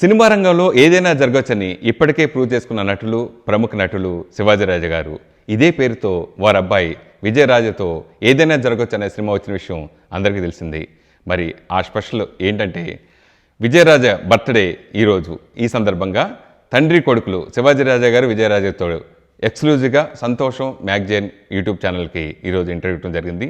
Cinema రంగంలో ఏదైనా జరగవచ్చని ఇప్పటికే ప్రూవ్ చేసుకున్న నటులు, ప్రముఖ నటులు శివాజీరాజా గారు ఇదే పేరుతో వారి అబ్బాయి విజయరాజతో ఏదైనా జరగవచ్చు అనే సినిమా వచ్చిన విషయం అందరికీ తెలిసింది. మరి ఆ స్పెషల్ ఏంటంటే విజయరాజా బర్త్డే ఈరోజు. ఈ సందర్భంగా తండ్రి కొడుకులు శివాజీరాజా గారు విజయరాజతో ఎక్స్క్లూజివ్గా సంతోషం మ్యాగజైన్ యూట్యూబ్ ఛానల్కి ఈరోజు ఇంటర్వ్యూ ఇవ్వడం జరిగింది.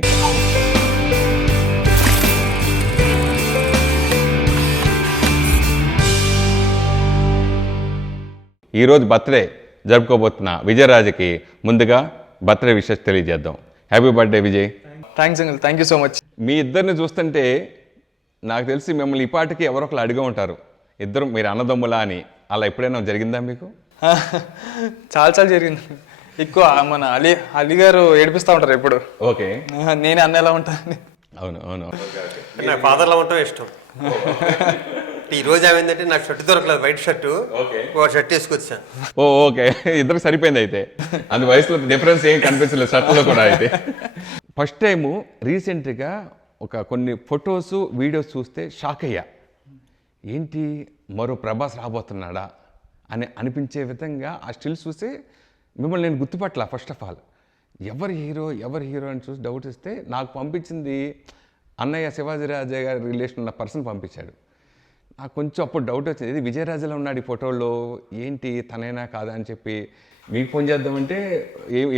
ఈరోజు బర్త్డే జరుపుకోబోతున్న విజయరాజకి ముందుగా బర్త్డే విషెస్ తెలియజేద్దాం. Happy birthday Vijay. Thanks uncle, thank you so much. మీ ఇద్దరిని చూస్తుంటే నాకు తెలిసి మిమ్మల్ని ఇప్పటికీ ఎవరో ఒకరు అడిగా ఉంటారు, ఇద్దరు మీరు అన్నదమ్ములా అని. అలా ఎప్పుడైనా జరిగిందా మీకు? చాలా జరిగింది. ఎక్కువ మన అలీ గారు ఏడిపిస్తూ ఉంటారు ఎప్పుడు. ఓకే, నేనే అన్న ఎలా ఉంటాను. అవును అవును, నాకు ఫాదర్లో ఉండటం ఇష్టం. ఈ రోజు ఏమైందంటే నాకు షర్ట్ దొరకలేదు, వైట్ షర్టు, ఒక షర్ట్ వేసుకొచ్చాను. ఓకే, ఇద్దరికి సరిపోయింది అయితే. అందు వయసులో డిఫరెన్స్ ఏం కనిపించలేదు షర్ట్లో కూడా. అయితే ఫస్ట్ టైము రీసెంట్గా కొన్ని ఫొటోస్ వీడియోస్ చూస్తే షాక్ అయ్యా. ఏంటి మరో ప్రభాస్ రాబోతున్నాడా అని అనిపించే విధంగా ఆ స్టిల్స్ చూసి మిమ్మల్ని నేను గుర్తుపట్టలా. ఫస్ట్ ఆఫ్ ఆల్ ఎవరు హీరో అని చూసి డౌట్ ఇస్తే నాకు పంపించింది అన్నయ్య శివాజీరాజా గారి రిలేషన్ ఉన్న పర్సన్ పంపించాడు. నాకు కొంచెం అప్పుడు డౌట్ వచ్చింది, ఇది విజయరాజులో ఉన్నాడు ఈ ఫోటోలో, ఏంటి తనైనా కాదా అని చెప్పి మీకు ఫోన్ చేద్దామంటే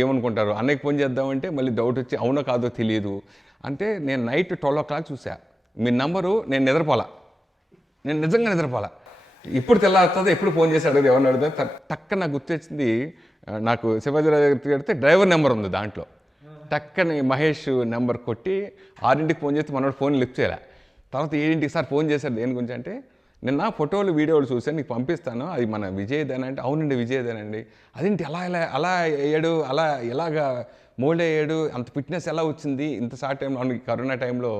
ఏమనుకుంటారు, అన్నయ్యకి ఫోన్ చేద్దామంటే మళ్ళీ డౌట్ వచ్చి అవునో కాదో తెలియదు. అంటే నేను నైట్ 12 o'clock చూసా మీ నంబరు. నేను నిజంగా నిద్రపోలా. ఇప్పుడు తెల్లారుతుందో ఎప్పుడు ఫోన్ చేసి అడిగితే ఎవరిని అడుగుతా టక్కన నాకు గుర్తొచ్చింది. నాకు శివాజీరాజు కడితే డ్రైవర్ నెంబర్ ఉంది దాంట్లో. టక్కని మహేష్ నెంబర్ కొట్టి 6ంటికి ఫోన్ చేస్తే మనోడు ఫోన్ లిఫ్ట్ చేయలే. తర్వాత 7ంటికి సార్ ఫోన్ చేశారు దేని గురించి అంటే, నిన్న ఫోటోలు వీడియోలు చూసాను నీకు పంపిస్తాను, అది మన విజయ్దేనంటే. అవునండి విజయ్దేనండి. అదేంటి అలా అయ్యాడు, ఎలాగా మోల్డ్ అయ్యాడు, అంత ఫిట్నెస్ ఎలా వచ్చింది ఇంత షార్ట్ టైంలో, కరోనా టైంలో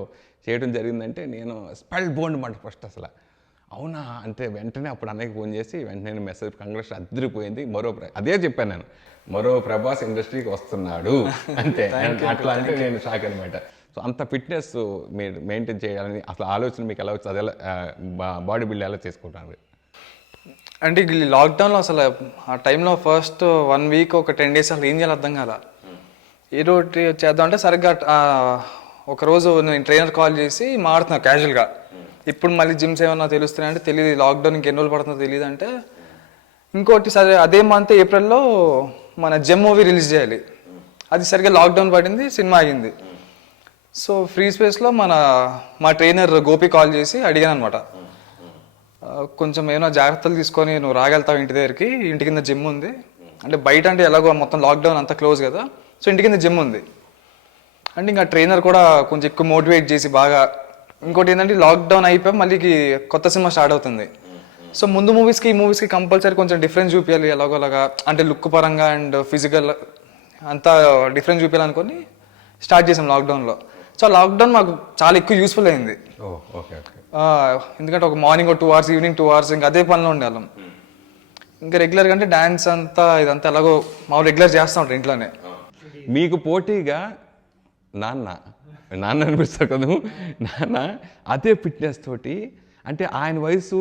చేయడం జరిగిందంటే నేను స్పెల్ బోండ్ మాట ఫస్ట్ అసలు. అవునా అంటే వెంటనే అప్పుడు అన్నయ్యకి ఫోన్ చేసి వెంటనే మెసేజ్ కంగ్రెస్ అదిరిపోయింది. అదే చెప్పాను నేను, మరో ప్రభాస్ ఇండస్ట్రీకి వస్తున్నాడు అంటే. అట్లా అంటే నేను షాక్ అనమాట. సో అంత ఫిట్నెస్ మీరు మెయింటైన్ చేయాలని అసలు ఆలోచన మీకు ఎలా వచ్చింది? అది ఎలా బాడీ బిల్డ్ ఎలా చేసుకుంటాను అంటే లాక్డౌన్లో అసలు ఆ టైంలో ఫస్ట్ 1 week ఒక 10 days అసలు ఏం చేయాలి అర్థం కాల. ఏదో చేద్దాం అంటే సరిగ్గా ఒకరోజు నేను ట్రైనర్ కాల్ చేసి మాడుతున్నా క్యాజువల్గా, ఇప్పుడు మళ్ళీ జిమ్స్ ఏమన్నా తెలుస్తున్నాయి అంటే తెలియదు, లాక్డౌన్ ఇంకెన్ని రోజులు పడుతుందో తెలియదు అంటే. ఇంకోటి సరే అదే మంత్ ఏప్రిల్లో మన జెమ్ మూవీ రిలీజ్ చేయాలి, అది సరిగ్గా లాక్డౌన్ పడింది, సినిమా ఆగింది. సో ఫ్రీ స్పేస్లో మా ట్రైనర్ గోపి కాల్ చేసి అడిగాను అనమాట, కొంచెం ఏమైనా జాగ్రత్తలు తీసుకొని నువ్వు రాగలుగుతావు ఇంటి దగ్గరికి, ఇంటి కింద జిమ్ ఉంది అంటే. బయట అంటే ఎలాగో మొత్తం లాక్డౌన్ అంతా క్లోజ్ కదా, సో ఇంటి కింద జిమ్ ఉంది అంటే. ఇంకా ట్రైనర్ కూడా కొంచెం ఎక్కువ మోటివేట్ చేసి బాగా. ఇంకోటి ఏంటంటే లాక్డౌన్ అయిపోయి మళ్ళీ కొత్త సినిమా స్టార్ట్ అవుతుంది. సో ముందు మూవీస్కి ఈ మూవీస్కి కంపల్సరీ కొంచెం డిఫరెన్స్ చూపించాలి ఎలాగోలాగా, అంటే లుక్ పరంగా అండ్ ఫిజికల్ అంతా డిఫరెన్స్ చూపించాలనుకొని స్టార్ట్ చేసాం లాక్డౌన్లో. సో లాక్డౌన్ మాకు చాలా ఎక్కువ యూస్ఫుల్ అయింది. ఎందుకంటే ఒక మార్నింగ్ 2 hours, ఈవినింగ్ 2 hours ఇంకా అదే పనిలో ఉండేవాళ్ళం. ఇంకా రెగ్యులర్గా అంటే డ్యాన్స్ అంతా ఇదంతా ఎలాగో మా రెగ్యులర్ చేస్తూ ఉంటాం ఇంట్లోనే. మీకు పోటీగా నాన్న అనిపిస్తారు కదా, నాన్న అదే ఫిట్నెస్ తోటి, అంటే ఆయన వయసు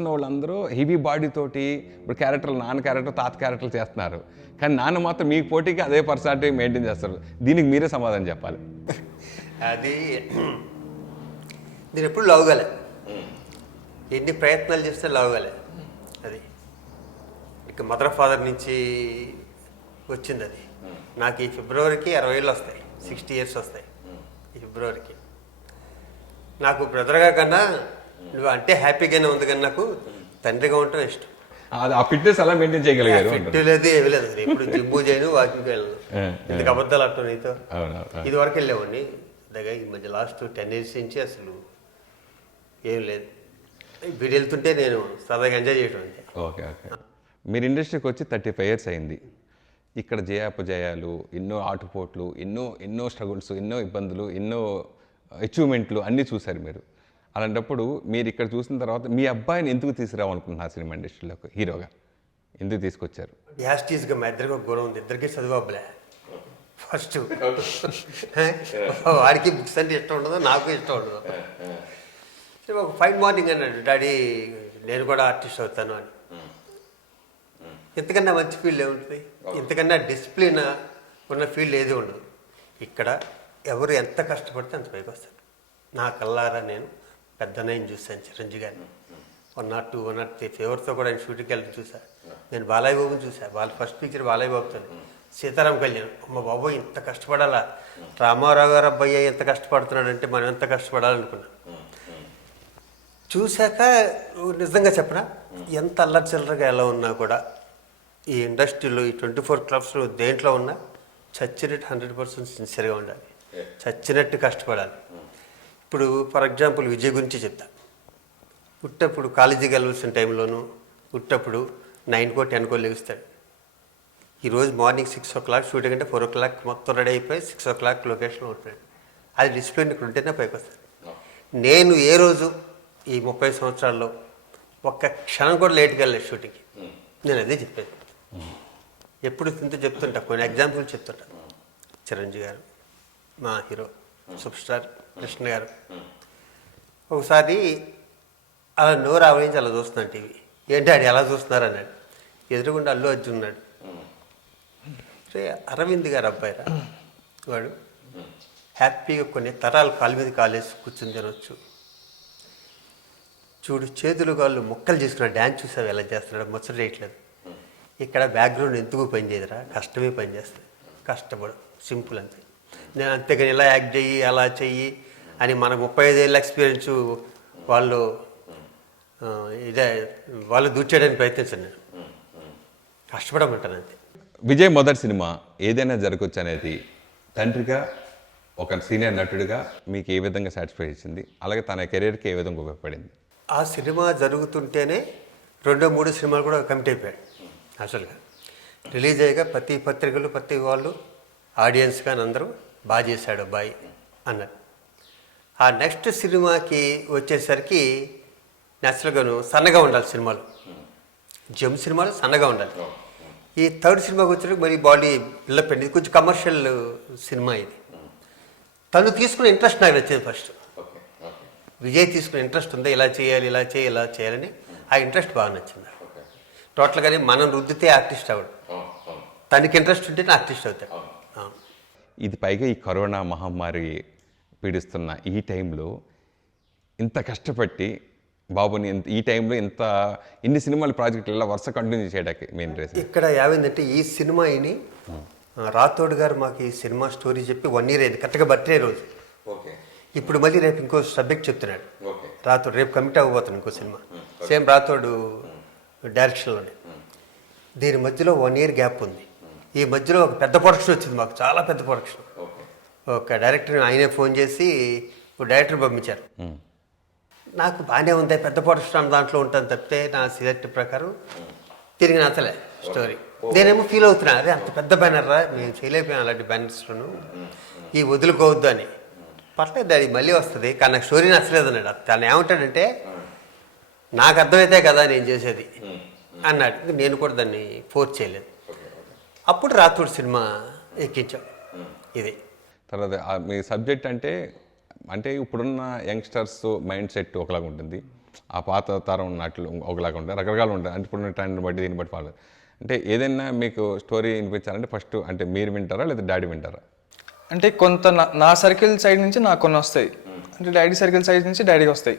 ఉన్న వాళ్ళందరూ హెవీ బాడీ తోటి ఇప్పుడు క్యారెక్టర్లు, నాన్న క్యారెక్టర్, తాత క్యారెక్టర్లు చేస్తున్నారు. కానీ నాన్న మాత్రం మీకు పోటీగా అదే పర్సనాలిటీ మెయింటైన్ చేస్తారు. దీనికి మీరే సమాధానం చెప్పాలి. అది నేను ఎప్పుడు లవ్గాలే, ఎన్ని ప్రయత్నాలు చేస్తే లవ్గాలే. అది ఇక మదర్ ఫాదర్ నుంచి వచ్చింది. అది నాకు ఈ ఫిబ్రవరికి 60 ఏళ్ళు వస్తాయి, 60 years వస్తాయి ఈ ఫిబ్రవరికి. నాకు బ్రదర్గా కన్నా నువ్వు అంటే హ్యాపీగానే ఉంది, కానీ నాకు తండ్రిగా ఉండటం ఇష్టం. ఆ ఫిట్నెస్ అలా మెయింటైన్ చేయగలిగారు? ఫిట్ లేదు ఏమి లేదు, ఇప్పుడు జిమ్ము చేయను, వాకింగ్ వెళ్ళను. ఎందుకు అబద్ధాలు అంటావు నీతో? ఇది వరకు వెళ్ళేవాడిని దగ్గర. ఈ మధ్య లాస్ట్ 10 years నుంచి అసలు ఏం లేదు. వీడు వెళ్తుంటే నేను సరదాగా ఎంజాయ్ చేయడం అంతే. ఓకే. మీరు ఇండస్ట్రీకి వచ్చి 35 years అయింది. ఇక్కడ జయాపజయాలు, ఎన్నో ఆటుపోట్లు, ఎన్నో స్ట్రగుల్స్, ఎన్నో ఇబ్బందులు, ఎన్నో అచీవ్మెంట్లు అన్నీ చూశారు మీరు. అలాంటప్పుడు మీరు ఇక్కడ చూసిన తర్వాత మీ అబ్బాయిని ఎందుకు తీసుకురావాలనుకుంటున్నారు సినిమా ఇండస్ట్రీలోకి హీరోగా? ఎందుకు తీసుకొచ్చారు? యాస్టీస్గా మా ఇద్దరికి ఒక గొడవ ఉంది, ఇద్దరికి చదువు అబ్బలే. ఫస్ట్ వాడికి బుక్స్ అంటే ఇష్టం ఉండదు, నాకు ఇష్టం ఉండదు. ఒక ఫైన్ మార్నింగ్ అన్నాడు, డాడీ నేను కూడా ఆర్టిస్ట్ అవుతాను అని. ఇంతకన్నా మంచి ఫీల్డ్ ఏముంటుంది? ఇంతకన్నా డిసిప్లిన్ ఉన్న ఫీల్డ్ ఏది ఉండదు. ఇక్కడ ఎవరు ఎంత కష్టపడితే అంత పైకి వస్తారు. నా కల్లారా నేను పెద్దనయ్యని చూశాను, చిరంజీవి గారిని. 102, 103 ఫేవర్తో కూడా ఆయన షూటింగ్కి వెళ్ళి చూశాను. నేను బాలయ్య బాబుని చూశాను. ఫస్ట్ పిక్చర్ బాలయ్య బాబుతో, సీతారాం కళ్యాణ్. అమ్మ బాబు ఇంత కష్టపడాలా, రామారావు గారు అబ్బాయి ఎంత కష్టపడుతున్నాడంటే మనం ఎంత కష్టపడాలనుకున్నాం. చూశాక నిజంగా చెప్పనా, ఎంత అల్లరి చిల్లరగా ఎలా ఉన్నా కూడా ఈ ఇండస్ట్రీలో ఈ 24 క్లబ్స్లో దేంట్లో ఉన్నా చచ్చినట్టు 100% సిన్సియర్గా ఉండాలి, చచ్చినట్టు కష్టపడాలి. ఇప్పుడు ఫర్ ఎగ్జాంపుల్ విజయ్ గురించి చెప్తా. పుట్టప్పుడు కాలేజీకి వెళ్ళవలసిన టైంలోనూ పుట్టప్పుడు 9కో 10కో లెగుస్తాడు. ఈరోజు మార్నింగ్ 6 o'clock షూటింగ్ అంటే 4 o'clock మొత్తం రెడీ అయిపోయి 6 o'clock లొకేషన్లో ఉంటాడు. అది డిసిప్లిన్ ఇక్కడ ఉంటేనే పైకి వస్తాడు. నేను ఏ రోజు ఈ 30 సంవత్సరాల్లో ఒక్క క్షణం కూడా లేట్గా వెళ్ళలేదు షూటింగ్కి. నేను అదే చెప్పాను. ఎప్పుడు ఇంత చెప్తుంటా, కొన్ని ఎగ్జాంపుల్ చెప్తుంటా. చిరంజీవి గారు, మా హీరో సూపర్ స్టార్ కృష్ణ గారు, ఒకసారి అలా నోరు ఆవరించి అలా చూస్తున్నాను టీవీ. ఏంటి ఆడు ఎలా చూస్తున్నారు అన్నాడు. ఎదురుగుండా అల్లు అర్జున్ ఉన్నాడు. రే అరవింద్ గారు అబ్బాయిరా వాడు, హ్యాపీగా కొన్ని తరాలు కాలు మీద కాలేసి కూర్చుని తినొచ్చు. చూడు చేతులు కాళ్ళు ముక్కలు చేసుకున్నాడు, డ్యాన్స్ చూసావు ఎలా చేస్తున్నాడు, ముచ్చట చేయట్లేదు. ఇక్కడ బ్యాక్గ్రౌండ్ ఎందుకు పని చేయదురా, కష్టమే పని చేస్తుంది, కష్టపడు, సింపుల్ అంతే. నేను అంతేగాని ఇలా యాక్ట్ చెయ్యి అలా చెయ్యి అని మనకు 35 ఏళ్ళ ఎక్స్పీరియన్స్ వాళ్ళు ఇదే వాళ్ళు దూర్చేయడానికి ప్రయత్నించాను. నేను కష్టపడమంటాను అంతే. విజయ్ మొదటి సినిమా ఏదైనా జరగవచ్చు అనేది తండ్రిగా, ఒక సీనియర్ నటుడిగా మీకు ఏ విధంగా సాటిస్ఫై చేసింది, అలాగే తన కెరీర్కి ఏ విధంగా ఉపయోగపడింది? ఆ సినిమా జరుగుతుంటేనే 2, 3 సినిమాలు కూడా కమిట్ అయిపోయాడు. అసలుగా రిలీజ్ అయ్యాక ప్రతి పత్రికలు ప్రతి వాళ్ళు ఆడియన్స్ కానీ అందరూ బాగా చేశాడు అబ్బాయి అన్నారు. ఆ నెక్స్ట్ సినిమాకి వచ్చేసరికి నేచురల్గాను సన్నగా ఉండాలి సినిమాలు, జమ్ సినిమాలు సన్నగా ఉండాలి. ఈ థర్డ్ సినిమాకి వచ్చేసరికి మరి బాడీ బిల్డప్ అయింది. కొంచెం కమర్షియల్ సినిమా ఇది. తను తీసుకునే ఇంట్రెస్ట్ నాకు నచ్చింది. ఫస్ట్ విజయ్ తీసుకునే ఇంట్రెస్ట్ ఉంది, ఇలా చేయాలి ఇలా చేయాలి ఇలా చేయాలని ఆ ఇంట్రెస్ట్ బాగా నచ్చింది. టోటల్గానే మనం రుద్దితే ఆర్టిస్ట్ అవ్వడు, తనకి ఇంట్రెస్ట్ ఉంటేనే ఆర్టిస్ట్ అవుతాడు. ఇది పైగా ఈ కరోనా మహమ్మారి పీడిస్తున్న ఈ టైంలో ఇంత కష్టపట్టి బాబుని ఈ టైంలో ఇన్ని సినిమాల ప్రాజెక్టులు ఇలా వరుస కంటిన్యూ చేయడానికి మెయిన్ రీజన్ ఇక్కడ ఏమైందంటే ఈ సినిమాని రాథోడ్ గారు మాకు ఈ సినిమా స్టోరీ చెప్పి 1 year అయింది, కరెక్ట్గా బర్త్డే రోజు. ఇప్పుడు మళ్ళీ రేపు ఇంకో సబ్జెక్ట్ చెప్తున్నాడు రాథోడ్. రేపు కమిట్ అవ్వబోతున్నాను ఇంకో సినిమా, సేమ్ రాథోడ్ డైరెక్షన్లోనే. దీని మధ్యలో 1 year గ్యాప్ ఉంది. ఈ మధ్యలో ఒక పెద్ద ప్రొడక్షన్ వచ్చింది మాకు, చాలా పెద్ద ప్రొడక్షన్. ఒక డైరెక్టర్ ఆయనే ఫోన్ చేసి ఒక డైరెక్టర్ పంపించారు. నాకు బాగానే ఉంది, పెద్ద ప్రొడక్షన్ దాంట్లో ఉంటుంది తప్పితే నా సిలెక్ట్ ప్రకారం తిరిగి నచ్చలే స్టోరీ. నేనేమో ఫీల్ అవుతున్నా, అదే అంత పెద్ద బ్యానర్ రా, నేను చేయలేకపోయాను అలాంటి బ్యానర్స్లోను, ఈ వదులుకోవద్దు అని. పర్లేదు అది మళ్ళీ వస్తుంది, కానీ నాకు స్టోరీ నచ్చలేదు అన్నాడు. తను ఏమంటాడంటే నాకు అర్థమైతే కదా నేను చేసేది అన్నాడు. నేను కూడా దాన్ని ఫోర్స్ చేయలేదు. అప్పుడు రాథోడ్ సినిమా ఎక్కించాం. ఇది తర్వాత మీ సబ్జెక్ట్ అంటే ఇప్పుడున్న యంగ్స్టర్స్ మైండ్ సెట్ ఒకలాగా ఉంటుంది, ఆ పాత తరం ఉన్నట్లు ఒకలాగా ఉంటుంది, రకరకాలు ఉంటాయి. అంటే ఇప్పుడున్న ట్రెండ్ని బట్టి దీన్ని బట్టి ఫాలో. అంటే ఏదైనా మీకు స్టోరీ వినిపించాలంటే ఫస్ట్ అంటే మీరు వింటారా లేదా డాడీ వింటారా? అంటే కొంత నా సర్కిల్ సైడ్ నుంచి నాకు కొన్ని వస్తాయి, అంటే డాడీ సర్కిల్ సైడ్ నుంచి డాడీకి వస్తాయి.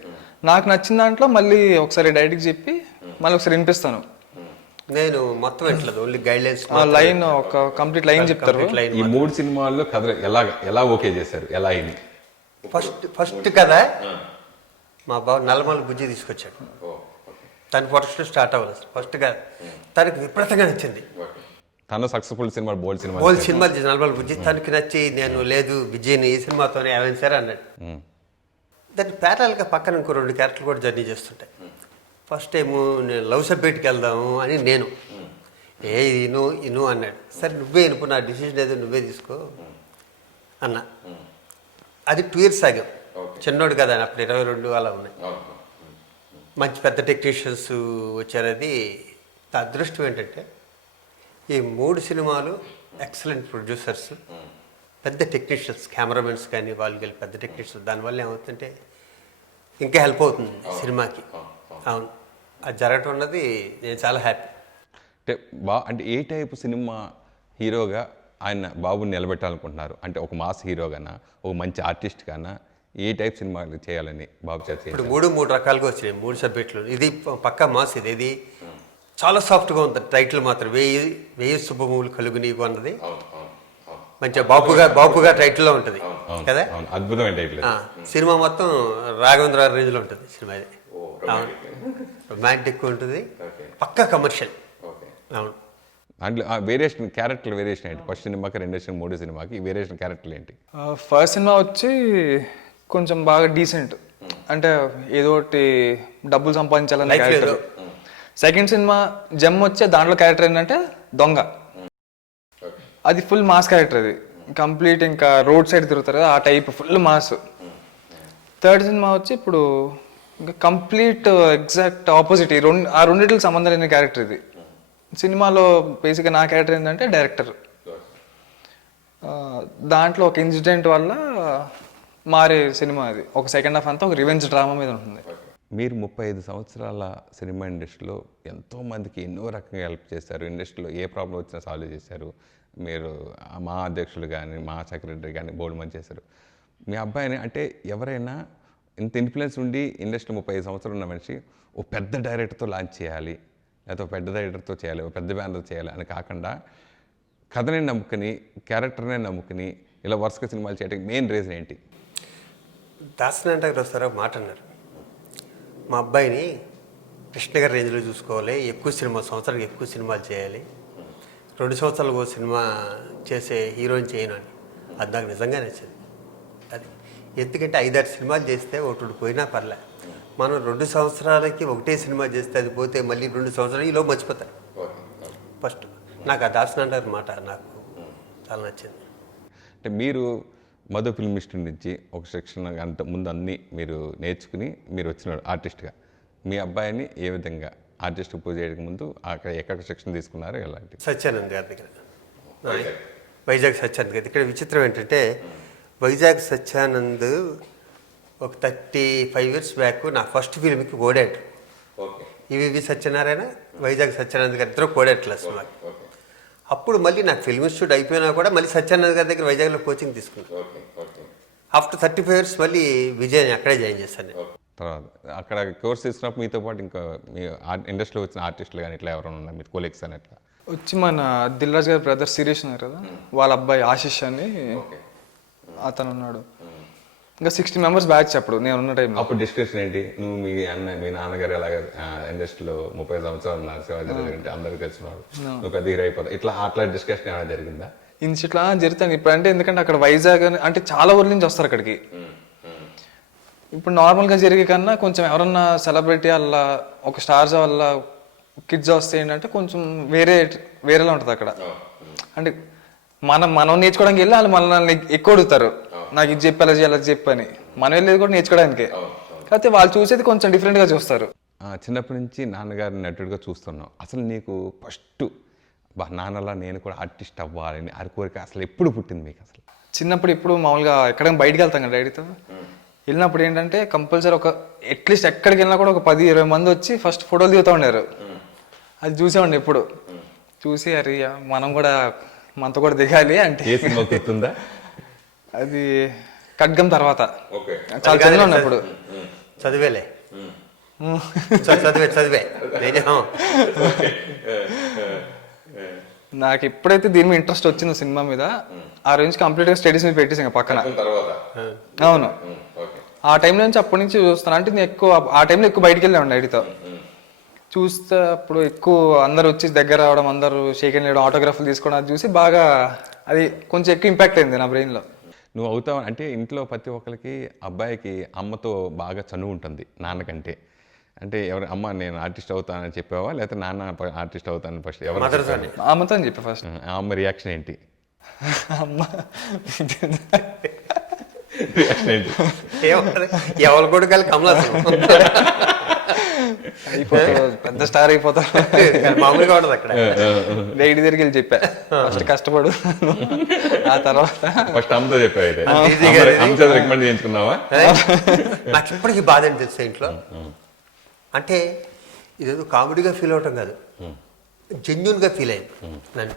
నాకు నచ్చిన దాంట్లో మళ్ళీ ఒకసారి డాడీకి చెప్పి మళ్ళీ ఒకసారి వినిపిస్తాను. నేను మొత్తం ఎట్లేదు, ఓన్లీ గైడ్లైన్స్ లైన్ ఒక కంప్లీట్ లైన్ చెప్తారు. ఈ 3 సినిమాల్లో కథ ఎలా ఓకే చేశారు, ఎలా అయింది? ఫస్ట్ కదా మా బావ నల్లమల బుజ్జి తీసుకొచ్చాడు. తన ప్రొడక్షన్ స్టార్ట్ అవ్వాలి ఫస్ట్ గా, తనకి విపరీతంగా నచ్చింది. తను సక్సెస్ఫుల్ సినిమా బోల్డ్ సినిమాలు చేసి నల్లమల బుజ్జి తనకి నచ్చి, నేను లేదు విజయ్ని ఈ సినిమాతోనే సార్ అన్నాడు. దాన్ని ప్యారల్గా పక్కన ఇంకో 2 క్యారెక్టర్లు కూడా జర్నీ చేస్తుంటాయి. ఫస్ట్ టైము నేను లవ్ సబ్జెక్ట్కి వెళ్దాము అని నేను ఇను అన్నాడు. సరే నువ్వే ఇనుపు, నా డిసిషన్ ఏదో నువ్వే తీసుకో అన్నా. అది 2 years ఆగాం. చిన్నోడు కదా అప్పుడు 22 అలా ఉన్నాయి. మంచి పెద్ద టెక్నీషియన్స్ వచ్చారు. అది అదృష్టం ఏంటంటే ఈ 3 సినిమాలు ఎక్సలెంట్ ప్రొడ్యూసర్స్, పెద్ద టెక్నీషియన్స్, కెమెరామెన్స్ కానీ వాళ్ళు వెళ్ళి పెద్ద టెక్నీషియన్స్. దానివల్ల ఏమవుతుందంటే ఇంకా హెల్ప్ అవుతుంది సినిమాకి. అవును, అది జరగటం అన్నది నేను చాలా హ్యాపీ. అంటే అంటే ఏ టైపు సినిమా హీరోగా ఆయన బాబుని నిలబెట్టాలనుకుంటున్నారు? అంటే ఒక మాస్ హీరోగానా, ఒక మంచి ఆర్టిస్ట్ గానా, ఏ టైప్ సినిమాలు చేయాలని బాబు చేత ఇప్పుడు మూడు రకాలుగా వచ్చినాయి, 3 సబ్జెక్టులు. ఇది పక్కా మాస్, ఇది చాలా సాఫ్ట్గా ఉంటుంది. టైటిల్ మాత్రం వేయి శుభములు కలుగు నీకు అన్నది మంచిగా బాపుగా టైటిల్లో ఉంటుంది కదా. అద్భుతమైన టైటిల్. సినిమా మొత్తం రాఘవేంద్ర రేంజ్లో ఉంటుంది సినిమా. ఇది రొమాంటిక్ ఉంటుంది, పక్కా కమర్షియల్. అవును. దాంట్లో వేరియేషన్, క్యారెక్టర్ వేరియేషన్ ఏంటి? ఫస్ట్ సినిమాకి, రెండో సినిమా, మూడో సినిమాకి ఈ వేరియేషన్ క్యారెక్టర్లు ఏంటి? ఫస్ట్ సినిమా వచ్చి కొంచెం బాగా డీసెంట్, అంటే ఏదో ఒకటి డబ్బులు సంపాదించాలని క్యారెక్టర్. సెకండ్ సినిమా జమ్ వచ్చే దాంట్లో క్యారెక్టర్ ఏంటంటే దొంగ. అది ఫుల్ మాస్ క్యారెక్టర్, అది కంప్లీట్ ఇంకా రోడ్ సైడ్ తిరుగుతారు కదా ఆ type, full mass. Third cinema వచ్చి ఇప్పుడు ఇంకా కంప్లీట్ ఎగ్జాక్ట్ ఆపోజిట్. ఆ రెండింటికి సంబంధం లేని క్యారెక్టర్ ఇది. సినిమాలో బేసిక్గా నా క్యారెక్టర్ ఏంటంటే డైరెక్టర్. దాంట్లో ఒక ఇన్సిడెంట్ వల్ల మారే సినిమా అది. ఒక సెకండ్ హాఫ్ అంతా ఒక రివెంజ్ డ్రామా మీద ఉంటుంది. మీరు 35 సంవత్సరాల సినిమా ఇండస్ట్రీలో ఎంతోమందికి ఎన్నో రకంగా హెల్ప్ చేశారు. ఇండస్ట్రీలో ఏ ప్రాబ్లం వచ్చినా సాల్వ్ చేశారు. మీరు మా అధ్యక్షులు కానీ, మా సెక్రటరీ కానీ బోర్డు మంది చేశారు. మీ అబ్బాయిని అంటే ఎవరైనా ఇంత ఇన్ఫ్లుయెన్స్ ఉండి ఇండస్ట్రీ 35 సంవత్సరాలు ఉన్న మనిషి ఓ పెద్ద డైరెక్టర్తో లాంచ్ చేయాలి, లేకపోతే పెద్ద డైరెక్టర్తో చేయాలి, పెద్ద బ్యానర్ చేయాలి అని కాకుండా కథనే నమ్ముకుని, క్యారెక్టర్నే నమ్ముకుని ఇలా వరుసగా సినిమాలు చేయడానికి మెయిన్ రీజన్ ఏంటి? దాసనారాయణ గారు వస్తారా మాట అన్నారు, మా అబ్బాయిని కృష్ణ గారి రేంజ్లో చూసుకోవాలి, సంవత్సరానికి ఎక్కువ సినిమాలు చేయాలి, 2 సంవత్సరాలకు ఒక సినిమా చేసే హీరోయిన్ చేయను అని. అది నాకు నిజంగా నచ్చింది. అది ఎందుకంటే 5-6 సినిమాలు చేస్తే ఒకటి పోయినా పర్లే. మనం 2 సంవత్సరాలకి ఒకటే సినిమా చేస్తే అది పోతే మళ్ళీ 2 సంవత్సరాలు ఈలో మర్చిపోతారు. ఫస్ట్ నాకు ఆ దాసనారాయణ గారి మాట నాకు చాలా నచ్చింది. అంటే మీరు మధు ఫిల్మ్ ఇన్స్టిట్యూట్ నుంచి ఒక శిక్షణ గంట ముందు అన్నీ మీరు నేర్చుకుని మీరు వచ్చినాడు ఆర్టిస్ట్గా. మీ అబ్బాయిని ఏ విధంగా ఆర్టిస్ట్ పూజ చేయడానికి ముందు అక్కడ ఎక్కడ శిక్షణ తీసుకున్నారు, ఎలాంటి? సత్యానంద్ గారి దగ్గర, వైజాగ్ సత్యానంద్ గారి. ఇక్కడ విచిత్రం ఏంటంటే వైజాగ్ సత్యానంద్ ఒక 35 ఇయర్స్ బ్యాక్ నా ఫస్ట్ ఫిల్మ్కి కోడాడు. ఇవి సత్యనారాయణ, వైజాగ్ సత్యానంద్ గారి ఇద్దరు కోడాట్లు అసలు. అప్పుడు మళ్ళీ నాకు ఫిల్మ్ ఇన్స్టిట్యూట్ అయిపోయినా కూడా మళ్ళీ సత్యానంద్ గారి దగ్గర వైజాగ్లో కోచింగ్ తీసుకున్నాను. ఆఫ్టర్ 35 ఇయర్స్ మళ్ళీ విజయ్ అక్కడే జాయిన్ చేశాను. తర్వాత అక్కడ కోర్స్ తీసుకున్నప్పుడు మీతో పాటు ఇంకా మీ ఇండస్ట్రీలో వచ్చిన ఆర్టిస్టులు కానీ ఇట్లా ఎవరైనా ఉన్నారు మీరు కొలీగ్స్ అని? అట్లా వచ్చి మన దిల్ రాజు గారి బ్రదర్ శిరీష్ ఉన్నారు కదా, వాళ్ళ అబ్బాయి ఆశిష్ అని అతను ఉన్నాడు. ఇంకా 60 మెంబర్స్ బ్యాచ్ అప్పుడు నేను ఉన్న టైం. అప్పుడు డిస్కషన్ ఏంటి? నువ్వు మీ నాన్నగారు ఎలాగ ఇండస్ట్రీలో 30 సంవత్సరాలు నరసింహారెడ్డి అందరికి తెలిసినాడు, నువ్వు పెద్ద హీరో అయిపోతావు, అట్లా డిస్కషన్ ఏమైనా జరిగిందా? ఇట్లా జరుగుతాను ఇప్పుడు. అంటే ఎందుకంటే అక్కడ వైజాగ్ అంటే చాలా ఊర్ల నుంచి వస్తారు అక్కడికి. ఇప్పుడు నార్మల్గా జరిగే కన్నా కొంచెం ఎవరన్నా సెలబ్రిటీ వల్ల, ఒక స్టార్స్ వల్ల కిడ్స్ వస్తే ఏంటంటే కొంచెం వేరేలా ఉంటుంది అక్కడ. అంటే మనం నేర్చుకోవడానికి వెళ్ళి వాళ్ళు మనల్ని ఎక్కువ అడుగుతారు, నాకు ఇది చెప్పి అలా చేయాలి, చెప్పని. మనం వెళ్ళేది కూడా నేర్చుకోవడానికే, కాకపోతే వాళ్ళు చూసేది కొంచెం డిఫరెంట్గా చూస్తారు. చిన్నప్పటి నుంచి నాన్నగారిని నటుడిగా చూస్తున్నావు. అసలు నీకు ఫస్ట్ నాన్నలా నేను కూడా ఆర్టిస్ట్ అవ్వాలని ఆ కోరిక అసలు ఎప్పుడు పుట్టింది మీకు? అసలు చిన్నప్పుడు ఇప్పుడు మామూలుగా ఎక్కడికి బయటకు వెళ్తాం కదా డాడీతో, వెళ్ళినప్పుడు ఏంటంటే కంపల్సరీ ఒక అట్లీస్ట్ ఎక్కడికి వెళ్ళినా కూడా ఒక 10-20 మంది వచ్చి ఫస్ట్ ఫోటోలు దిగుతూ ఉండారు. అది చూసేవాడిని ఎప్పుడు. చూసి అరే మనం కూడా మనతో కూడా దిగాలి అంటే. ఏ సినిమా గుర్తుందా? అది ఖడ్గం తర్వాత చాలా చిన్న ఉన్నప్పుడు. చదివే నాకు ఎప్పుడైతే దీని మీద ఇంట్రెస్ట్ వచ్చిందో సినిమా మీద, ఆ రోజు కంప్లీట్గా స్టడీస్ మీద పెట్టేసి ఇంకా పక్కన. అవును, ఆ టైంలో నుంచి అప్పటి నుంచి చూస్తాను. అంటే నేను ఆ టైంలో ఎక్కువ బయటికి వెళ్ళాను ఐడితో. చూస్తే అప్పుడు ఎక్కువ అందరు వచ్చి దగ్గర రావడం, అందరూ షేక్ హ్యాండ్ చేయడం, ఆటోగ్రాఫ్లు తీసుకోవడం, అది చూసి బాగా అది కొంచెం ఎక్కువ ఇంపాక్ట్ అయింది నా బ్రెయిన్లో. నువ్వు అవుతావు అంటే ఇంట్లో ప్రతి ఒక్కరికి అబ్బాయికి అమ్మతో బాగా చనువు ఉంటుంది నాన్నకంటే. అంటే అమ్మ నేను ఆర్టిస్ట్ అవుతానని చెప్పావా, లేకపోతే నాన్న ఆర్టిస్ట్ అవుతానని ఫస్ట్ ఎవరు? అమ్మతో అని చెప్పా ఫస్ట్. అమ్మ రియాక్షన్ ఏంటి? అమ్మ రియాక్షన్ ఏంటి? ఎవరు కూడా కలిసి కమలా పెద్ద స్టార్ అయిపోతా మామూలుగా ఉండదు అక్కడ. రైడ్ దగ్గరికి వెళ్ళి చెప్పా ఫస్ట్ కష్టపడు, ఆ తర్వాత ఫస్ట్ అమ్మతో చెప్పా. రికమెండ్ చేయించుకున్నావా? నాకు ఇప్పటికీ బాధ అని తెలుసా ఇంట్లో. అంటే ఇదేదో కామెడీగా ఫీల్ అవటం కాదు, జెన్యున్గా ఫీల్ అయింది నన్ను.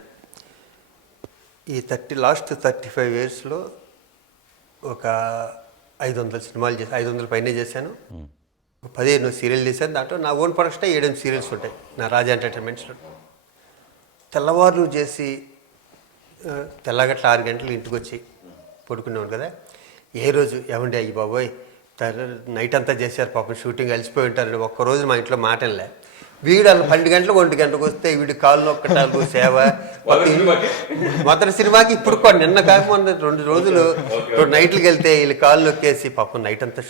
ఈ లాస్ట్ 35 yearsలో ఒక 500 సినిమాలు చేశాను, 500 పైనే చేశాను. 15 సీరియల్ చేశాను. దాంట్లో నా ఓన్ ప్రొడక్షన్ 7 సీరియల్స్ ఉంటాయి నా రాజా ఎంటర్టైన్మెంట్స్లో. తెల్లవారులు చేసి తెల్లగట్ల 6 గంటలు ఇంటికి వచ్చి పడుకునేవాడు కదా. ఏ రోజు ఏమండి అయ్యి బాబోయ్ నైట్ అంతా చేశారు పాపం, షూటింగ్ అలసిపోయి ఉంటారు, ఒక్కరోజు మా ఇంట్లో మాటలే. వీడు అలా 12 గంటలకు 1 గంటకు వస్తే వీడి కాళ్ళు నొక్కటాలు సేవ. మొదటి సినిమాకి ఇప్పుడు కూడా నిన్న కాకముందు 2 రోజులు 2 నైట్లకు వెళ్తే వీళ్ళు కాళ్ళు నొక్కేసి పాపం నైట్ అంతా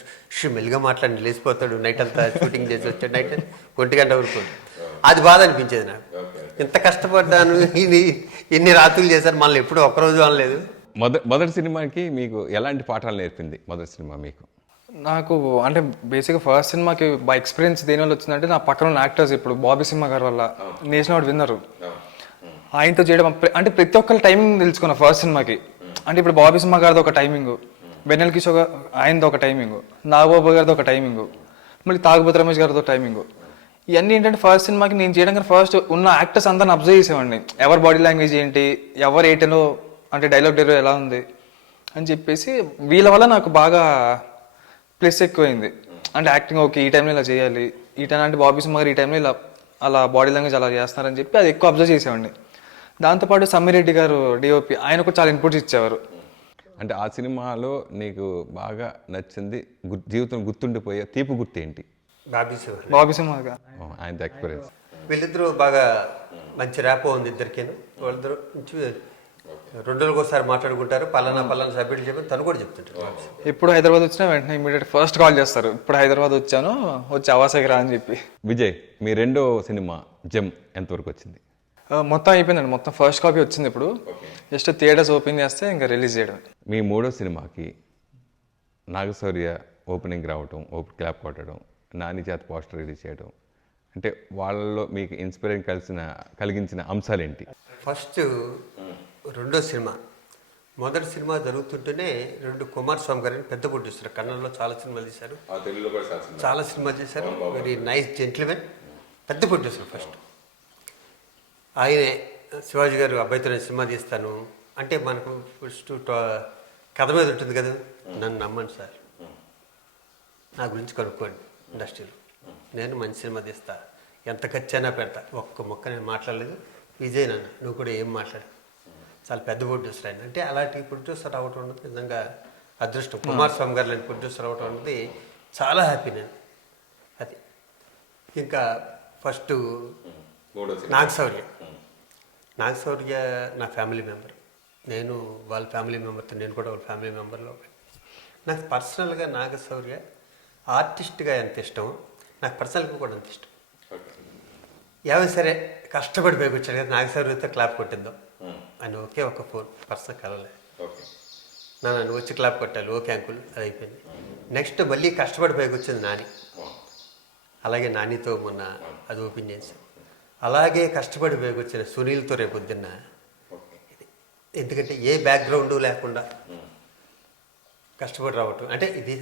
మెల్లిగా మాట్లాడి లేచిపోతాడు, నైట్ అంతా షూటింగ్ చేసి వచ్చాడు, నైట్ 1 గంట వరకు. అది బాధ అనిపించేది నాకు. ఇంత కష్టపడ్డాను, ఎన్ని రాత్రులు చేశారు, మళ్ళీ ఎప్పుడు ఒక్కరోజు అనలేదు. మొదటి సినిమాకి మీకు ఎలాంటి పాఠాలు నేర్పింది మొదటి సినిమా మీకు? నాకు అంటే బేసిక్గా ఫస్ట్ సినిమాకి బై ఎక్స్పీరియన్స్ దేనివల్ల వచ్చిందంటే నా పక్కన ఉన్న యాక్టర్స్, ఇప్పుడు బాబీ సింహ గారి వల్ల నేషనల్ అవార్డు విన్నరు, ఆయనతో చేయడం. అంటే ప్రతి ఒక్కరి టైమింగ్ తెలుసుకున్నా ఫస్ట్ సినిమాకి. అంటే ఇప్పుడు బాబీ సింహ గారిది ఒక టైమింగ్, వెన్నెల కిషోర్ ఆయనది ఒక టైమింగ్, నాగబాబు గారిది ఒక టైమింగ్, మళ్ళీ తాగుబోతు రమేష్ గారితో టైమింగ్. ఇవన్నీ ఏంటంటే ఫస్ట్ సినిమాకి నేను చేయడం కానీ ఫస్ట్ ఉన్న యాక్టర్స్ అందరిని అబ్జర్వ్ చేసేవాడిని, ఎవరి బాడీ లాంగ్వేజ్ ఏంటి, ఎవరు ఏటనో అంటే డైలాగ్ డెలివరీ ఎలా ఉంది అని చెప్పేసి. వీళ్ళ వల్ల నాకు బాగా ప్లస్ ఎక్కువైంది. అంటే యాక్టింగ్ ఓకే ఈ టైంలో ఇలా చేయాలి, ఈ టైం అంటే బాబీ సింహ గారు ఈ టైంలో ఇలా అలా బాడీ లాంగ్వేజ్ అలా చేస్తున్నారని చెప్పి అది ఎక్కువ అబ్జర్వ్ చేసేవాడిని. దాంతోపాటు సమ్మిరెడ్డి గారు డిఓపి, ఆయన కూడా చాలా ఇన్పుట్స్ ఇచ్చేవారు. అంటే ఆ సినిమాలో నీకు బాగా నచ్చింది, జీవితం గుర్తుండిపోయే తీపి గుర్తు ఏంటి? బాబీ సింహ గారు ఆయన ఎక్స్పీరియన్స్. వీళ్ళిద్దరూ బాగా మంచి ర్యాపో ఉంది ఇద్దరికేను. వాళ్ళిద్దరూ మంచి 2 రోజులకు ఒకసారి మాట్లాడుకుంటారు. పలానా సభ్యులు చెప్పి తను కూడా చెప్తుంటారు. ఎప్పుడు హైదరాబాద్ వచ్చినా వెంటనే ఇమీడియట్ ఫస్ట్ కాల్ చేస్తారు, ఇప్పుడు హైదరాబాద్ వచ్చాను, వచ్చి అవాసకి రా అని చెప్పి. విజయ్, మీ రెండో సినిమా జెమ్ ఎంతవరకు వచ్చింది? మొత్తం అయిపోయిందండి, మొత్తం ఫస్ట్ కాపీ వచ్చింది. ఇప్పుడు జస్ట్ థియేటర్స్ ఓపెన్ చేస్తే ఇంకా రిలీజ్ చేయడం. మీ మూడో సినిమాకి నాగశౌర్య ఓపెనింగ్ రావటం, ఓపెన్ క్లాప్ కొట్టడం, నాని చేత పోస్టర్ రిలీజ్ చేయడం, అంటే వాళ్ళలో మీకు ఇన్స్పిరేషన్ కలిగించిన అంశాలు ఏంటి? ఫస్ట్ రెండో సినిమా, మొదటి సినిమా జరుగుతుంటేనే 2 కుమారస్వామి గారిని పెద్ద ప్రొడ్యూసర్, కన్నడలో చాలా సినిమాలు చేశారు, చాలా సినిమాలు చేశారు. వెరీ నైస్ జెంటిల్మెన్, పెద్ద ప్రొడ్యూసర్. ఫస్ట్ ఆయనే శివాజీ గారు అబ్బాయితో సినిమా తీస్తాను అంటే మనకు ఫస్ట్ కథ మీద ఉంటుంది కదా, నన్ను నమ్మండి సార్, నా గురించి కనుక్కోండి ఇండస్ట్రీలో, నేను మంచి సినిమా తీస్తా, ఎంత ఖర్చైనా పెడతా, ఒక్క మొక్క నేను మాట్లాడలేదు. విజయ్ నాన్న నువ్వు కూడా ఏం మాట్లాడు, చాలా పెద్ద ప్రొడ్యూసర్ ఆయన. అంటే అలాంటి ప్రొడ్యూసర్ అవ్వటం అన్నది నిజంగా అదృష్టం. కుమారస్వామి గారు లాంటి ప్రొడ్యూసర్ అవ్వటం అన్నది చాలా హ్యాపీ నేను. అది ఇంకా ఫస్ట్ నాగశౌర్య నా ఫ్యామిలీ మెంబర్, నేను వాళ్ళ ఫ్యామిలీ మెంబర్తో, నేను కూడా వాళ్ళ ఫ్యామిలీ మెంబర్లో. నాకు పర్సనల్గా నాగశౌర్య ఆర్టిస్ట్గా ఎంత ఇష్టం, నాకు పర్సనల్గా కూడా అంత ఇష్టం. ఏమైనా సరే కష్టపడి పైకి వచ్చాడు కదా, నాగశౌర్యతో క్లాప్ కొట్టిద్దాం అని ఒకే ఒక ఫోన్ పర్సనల్ కలవలే, నన్ను వచ్చి క్లాప్ కొట్టాలి, ఓకే అంకుల్, అది అయిపోయింది. నెక్స్ట్ మళ్ళీ కష్టపడి పైకి వచ్చింది నాని, అలాగే నానితో మొన్న అది ఓపెన్ చేశాను. అలాగే కష్టపడి పైకి వచ్చిన సునీల్తో రేపు పొద్దున్న, ఎందుకంటే ఏ బ్యాక్గ్రౌండ్ లేకుండా కష్టపడి రావటం అంటే ఇది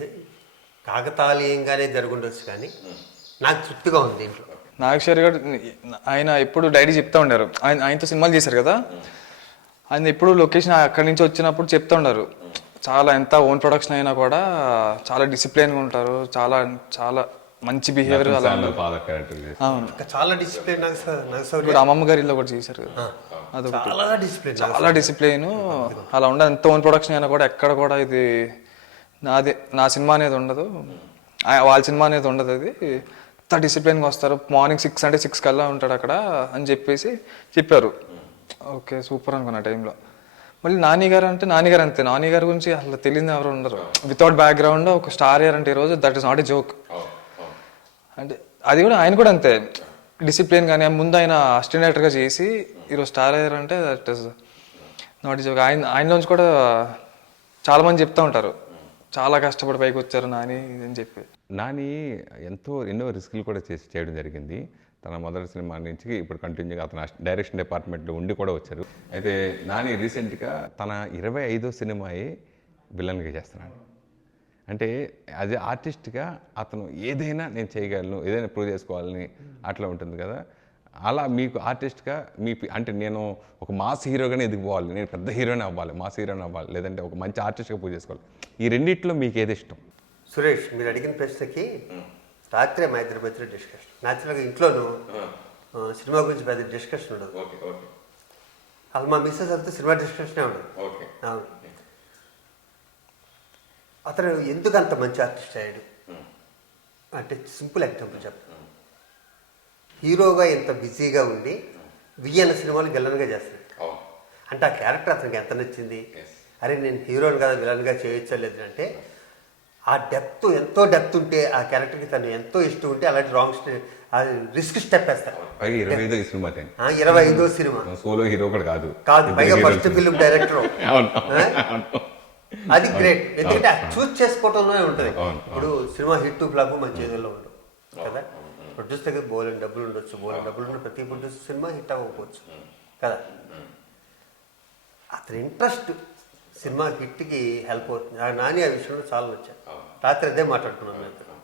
కాకతాళీయంగానే జరుగుండొచ్చు, కానీ నాకు తృప్తిగా ఉంది దీంట్లో. నాగశౌర్య గారు ఆయన ఎప్పుడు డైరీ చెప్తా ఉండారు, ఆయనతో సినిమాలు చేశారు కదా, ఆయన ఎప్పుడు లొకేషన్ అక్కడి నుంచి వచ్చినప్పుడు చెప్తా ఉన్నారు, చాలా ఎంత ఓన్ ప్రొడక్షన్ అయినా కూడా చాలా డిసిప్లిన్గా ఉంటారు, చాలా చాలా మంచి బిహేవియర్ అలా చాలా డిసిప్లిన్. ఇప్పుడు అమ్మమ్మ గారిలో కూడా చేశారు, చాలా డిసిప్లిన్ అలా ఉండదు. ఎంత ఓన్ ప్రొడక్షన్ అయినా కూడా ఎక్కడ కూడా ఇది నా సినిమా అనేది ఉండదు, వాళ్ళ సినిమా అనేది ఉండదు, అది అంత డిసిప్లిన్గా వస్తారు. మార్నింగ్ 6 అంటే 6 కల్లా ఉంటాడు అక్కడ అని చెప్పేసి చెప్పారు. ఓకే సూపర్ అనుకున్న టైంలో. మళ్ళీ నానిగారు అంటే నానిగారు అంతే, నానిగారి గురించి అసలు తెలియదు ఎవరు ఉండరు. వితౌట్ బ్యాక్గ్రౌండ్ ఒక స్టార్ అయ్యారంటే ఈరోజు that is not a joke. అంటే అది కూడా ఆయన కూడా అంతే డిసిప్లిన్. కానీ ముందు ఆయన అసిస్టెంట్ డైరెక్టర్గా చేసి ఈరోజు స్టార్ అయ్యారంటే that is not a joke. ఆయనలోంచి కూడా చాలామంది చెప్తూ ఉంటారు, చాలా కష్టపడి పైకి వచ్చారు నాని అని చెప్పి. నాని ఎన్నో రిస్కులు కూడా చేయడం జరిగింది. తన మొదటి సినిమా నుంచి ఇప్పుడు కంటిన్యూగా అతను డైరెక్షన్ డిపార్ట్మెంట్లో ఉండి కూడా వచ్చారు. అయితే నాని రీసెంట్గా తన 25వ సినిమాయే విలన్గా చేస్తున్నాడు. అంటే యాజ్ ఏ ఆర్టిస్ట్గా అతను ఏదైనా నేను చేయగలను, ఏదైనా ప్రూవ్ చేసుకోవాలని అట్లా ఉంటుంది కదా. అలా మీకు ఆర్టిస్ట్గా అంటే నేను ఒక మాస్ హీరోగానే ఎదిగిపోవాలి, నేను పెద్ద హీరోనే అవ్వాలి, మాస్ హీరోనే అవ్వాలి, లేదంటే ఒక మంచి ఆర్టిస్ట్గా ప్రూవ్ చేసుకోవాలి, ఈ రెండిట్లో మీకు ఏది ఇష్టం? సురేష్, మీరు అడిగిన ప్రశ్నకి రాత్రే మా ఇద్దరి మధ్య డిస్కషన్. న్యాచురల్గా ఇంట్లోనూ సినిమా గురించి పెద్ద డిస్కషన్ ఉండదు. అసలు మా మిస్సెస్ అంతా సినిమా డిస్కషనే ఉండదు. అవును. అతను ఎందుకు అంత మంచి ఆర్టిస్ట్ అయ్యాడు అంటే సింపుల్ ఎగ్జాంపుల్ చెప్పు. హీరోగా ఇంత బిజీగా ఉండి వియ్యన్న సినిమాలు విలన్గా చేస్తున్నాడు అంటే ఆ క్యారెక్టర్ అతనికి ఎంత నచ్చింది. అరే నేను హీరోని కదా విలన్గా చేయొచ్చా లేదు అంటే ఆ డెప్త్, ఎంతో డెప్త్ ఉంటే ఆ క్యారెక్టర్కి తను ఎంతో ఇష్టం ఉంటే అలాంటి రిస్క్ స్టెప్ వేస్తాడు. 25వ సినిమా, 25వ సినిమా, సోలో హీరో కూడా కాదు, పైగా ఫస్ట్ ఫిల్మ్ డైరెక్టర్. అది గ్రేట్, ఎందుకంటే చూస్ చేసుకోవటంలోనే ఉంటుంది. ఇప్పుడు సినిమా హిట్ ఫ్లాప్ మన చేతుల్లో ఉండవు కదా. ప్రొడ్యూస్ దగ్గర బోలని డబ్బులు ఉండొచ్చు, బోలని డబ్బులు ఉన్న ప్రతి ప్రొడ్యూస్ సినిమా హిట్ అవ్వకపోవచ్చు కదా. అతని ఇంట్రెస్ట్ సినిమా హిట్కి హెల్ప్ అవుతుంది. నాని ఆ విషయంలో చాలా వచ్చాను. రాత్రి అదే మాట్లాడుకున్నాను నేను.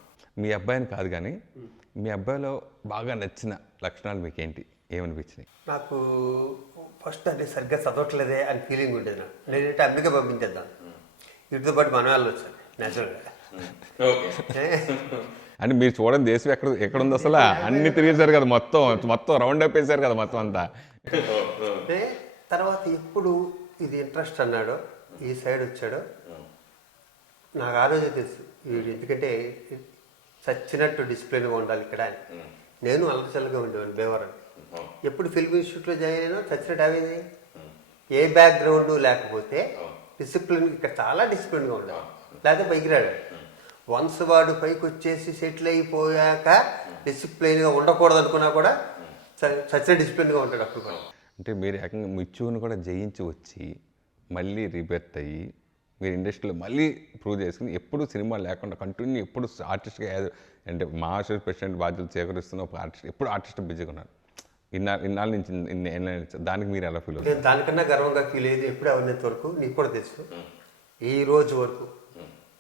మీ అబ్బాయిని కాదు కానీ మీ అబ్బాయిలో బాగా నచ్చిన లక్షణాలు మీకు ఏంటి, ఏమనిపించినాయి? నాకు ఫస్ట్ అంటే సరిగ్గా చదవట్లేదే అని ఫీలింగ్ ఉండేది. నాకు నేనంటే అమెరికా పంపించేద్దాం, వీటితో పాటు మన వాళ్ళు వచ్చాను న్యాచురల్గా. అంటే మీరు చూడండి దేశం ఎక్కడుంది అసలు, అన్ని తిరిగేశారు కదా, మొత్తం రౌండ్ అప్ వేసారు కదా మొత్తం అంతా. తర్వాత ఎప్పుడు ఇది ఇంట్రెస్ట్ అన్నాడో, ఈ సైడ్ వచ్చాడో నాకు ఆ రోజే తెలుసు వీడు ఎందుకంటే చచ్చినట్టు డిసిప్లిన్గా ఉండాలి ఇక్కడ అని. నేను అల్లచల్లగా ఉండేవాడిని భీమవరం. ఎప్పుడు ఫిల్మ్ ఇన్స్టిట్యూట్లో జాయిన్ అయినా చచ్చినట్టు అవేది ఏ బ్యాక్గ్రౌండ్ లేకపోతే డిసిప్లిన్ ఇక్కడ చాలా డిసిప్లిన్గా ఉండాలి, లేకపోతే పైకి రాడు. వన్స్ వాడు పైకి వచ్చేసి సెటిల్ అయిపోయాక డిసిప్లిన్గా ఉండకూడదు అనుకున్నా కూడా చచ్చిన డిసిప్లిన్గా ఉంటాడు అప్పుడు కూడా. అంటే మీరు ఏకంగా మృత్యువుని కూడా జయించి వచ్చి మళ్ళీ రీబెర్త్ అయ్యి మీరు ఇండస్ట్రీలో మళ్ళీ ప్రూవ్ చేసుకుని ఎప్పుడు సినిమా లేకుండా కంటిన్యూ ఎప్పుడు ఆర్టిస్ట్గా అంటే మా ప్రెసిడెంట్ బాధ్యతలు సేకరిస్తున్న ఒక ఆర్టిస్ట్, ఎప్పుడు ఆర్టిస్ట్ బిజీగా ఉన్నారు ఇన్నాళ్ళ నుంచి దానికి మీరు ఎలా ఫీల్ అవుతుంది? నేను దానికన్నా గర్వంగా ఫీల్ అయ్యేది ఎప్పుడు అవినంత వరకు నీకు కూడా తెలుసు. ఈ రోజు వరకు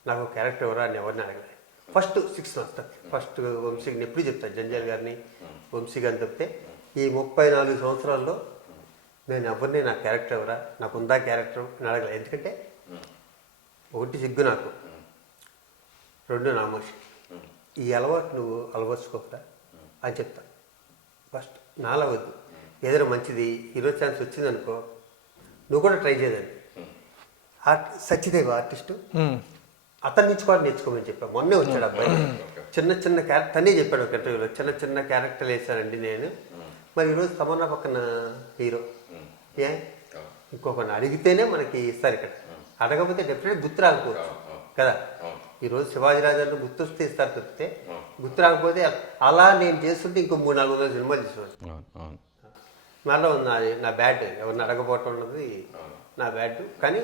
నాకు క్యారెక్టర్ ఎవరా అని ఎవరిని అడగలేదు. ఫస్ట్ 6 months ఫస్ట్ వంశీని ఎప్పుడు చెప్తాను, జంజాల్ గారిని వంశీ గారిని చెప్తే ఈ 34 సంవత్సరాల్లో నేను ఎవరిని నా క్యారెక్టర్ ఎవరా, నాకు ఉందా క్యారెక్టర్ అని అడగలేదు. ఎందుకంటే ఒకటి సిగ్గు నాకు, 2 నామోషి. ఈ అలవాటు నువ్వు అలవర్చుకోకరా అని చెప్తా. ఫస్ట్ నాలా వద్దు, ఏదైనా మంచిది హీరో ఛాన్స్ వచ్చిందనుకో నువ్వు కూడా ట్రై చేయదండి. సచ్చిదేవ్ ఆర్టిస్టు అతని నుంచి కూడా నేర్చుకోమని చెప్పాను. మొన్నే వచ్చాడు అబ్బాయి, చిన్న క్యారెక్టర్ తనే చెప్పాడు ఒక ఇంటర్వ్యూలో, చిన్న క్యారెక్టర్లు వేసానండి నేను. మరి ఈరోజు తమన్నా పక్కన హీరో ఇంకొకరిని అడిగితేనే మనకి ఇస్తారు. ఇక్కడ అడగకపోతే డెఫినెట్ గుర్తు రాకపోవచ్చు కదా. ఈరోజు శివాజీ రాజాను గుర్తు వస్తే ఇస్తారు తప్పితే గుర్తు రాకపోతే అలా నేను చేస్తుంటే ఇంకో 300-400 సినిమాలు చేసేవాడు. మళ్ళీ ఉంది నా బ్యాడ్, ఎవరిని అడగపోవటం ఉన్నది నా బ్యాడ్. కానీ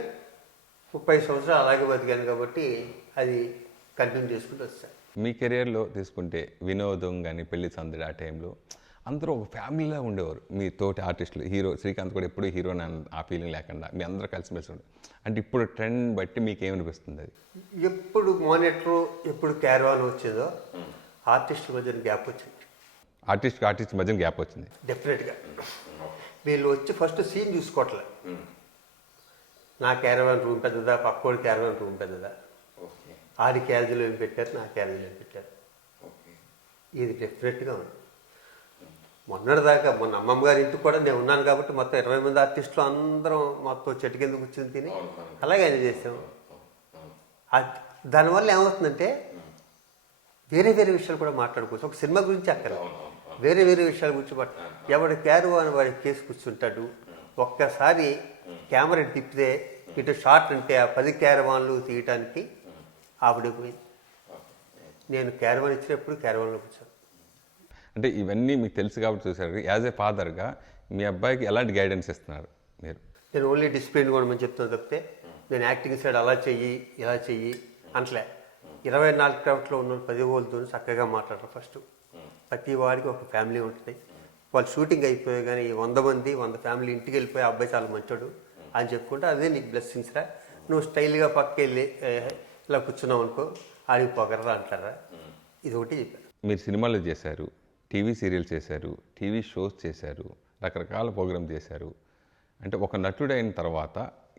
30 సంవత్సరాలు అలాగే బతికాను కాబట్టి అది కంటిన్యూ చేసుకుంటూ వస్తాను. మీ కెరియర్లో తీసుకుంటే వినోదం కానీ పెళ్లి సందడి ఆ టైంలో అందరూ ఒక ఫ్యామిలీలా ఉండేవారు. మీ తోటి ఆర్టిస్టులు, హీరో శ్రీకాంత్ కూడా ఎప్పుడు హీరో ఆ ఫీలింగ్ లేకుండా మీ అందరూ కలిసిమెలిసి ఉండేది. అంటే ఇప్పుడు ట్రెండ్ బట్టి మీకు ఏమనిపిస్తుంది? అది ఎప్పుడు మానిటర్ ఎప్పుడు క్యారవాన్ వచ్చేదో ఆర్టిస్టుల మధ్య గ్యాప్ వచ్చింది. ఆర్టిస్ట్ మధ్య గ్యాప్ వచ్చింది డెఫినెట్గా. వీళ్ళు వచ్చి ఫస్ట్ సీన్ చూసుకోవట్లే, నా క్యారవాన్ రూమ్ పెద్దదా, పక్కోడి క్యారవాన్ రూమ్ పెద్దదా, ఆడి క్యారేజీలో ఏం పెట్టారు, నా క్యారేజీలో ఏం పెట్టారు, ఇది డెఫినెట్గా ఉంది. మొన్నటిదాకా మొన్న అమ్మమ్మ గారి ఇంటికి కూడా నేను ఉన్నాను కాబట్టి మొత్తం 20 మంది ఆర్టిస్టులు అందరం మొత్తం చెట్టు కింద కూర్చొని తిని అలాగే ఎంజాయ్ చేసాం. దానివల్ల ఏమవుతుందంటే వేరే విషయాలు కూడా మాట్లాడుకోవచ్చు. ఒక సినిమా గురించి అక్కడ వేరే విషయాల గురించి ఎవడి క్యారవాన్ వాడి కేసు కూర్చుంటాడు. ఒక్కసారి కెమెరా తిప్పితే ఇటు షార్ట్ అంటే ఆ 10 క్యారవాన్లు తీయటానికి ఆవిడైపోయింది. నేను క్యారవాన్ ఇచ్చినప్పుడు క్యారవాన్లో కూర్చోను. అంటే ఇవన్నీ మీకు తెలుసు కాబట్టి చూసారు. యాజ్ ఏ ఫాదర్గా మీ అబ్బాయికి ఎలాంటి గైడెన్స్ ఇస్తున్నారు మీరు? నేను ఓన్లీ డిసిప్లిన్ కూడా మనం చెప్తాను తప్పితే నేను యాక్టింగ్ సైడ్ అలా చెయ్యి ఇలా చెయ్యి అంటలే. 24 క్రాఫ్ట్లో ఉన్న 10 రోజులతో చక్కగా మాట్లాడరు. ఫస్ట్ ప్రతి వాడికి ఒక ఫ్యామిలీ ఉంటుంది. వాళ్ళు షూటింగ్ అయిపోయి కానీ 100 మంది 100 ఫ్యామిలీ ఇంటికి వెళ్ళిపోయి అబ్బాయి చాలా మంచోడు అని చెప్పుకుంటే అదే నీకు బ్లెస్సింగ్స్ రా. నువ్వు స్టైల్గా పక్కకి వెళ్ళి ఇలా కూర్చున్నాం అనుకో ఆడికి పొగరరా అంటారా, ఇది ఒకటి చెప్పారు. మీరు సినిమాలు చేశారు, టీవీ సీరియల్స్ చేశారు, టీవీ షోస్ చేశారు, రకరకాల ప్రోగ్రామ్ చేశారు. అంటే ఒక నటుడైన తర్వాత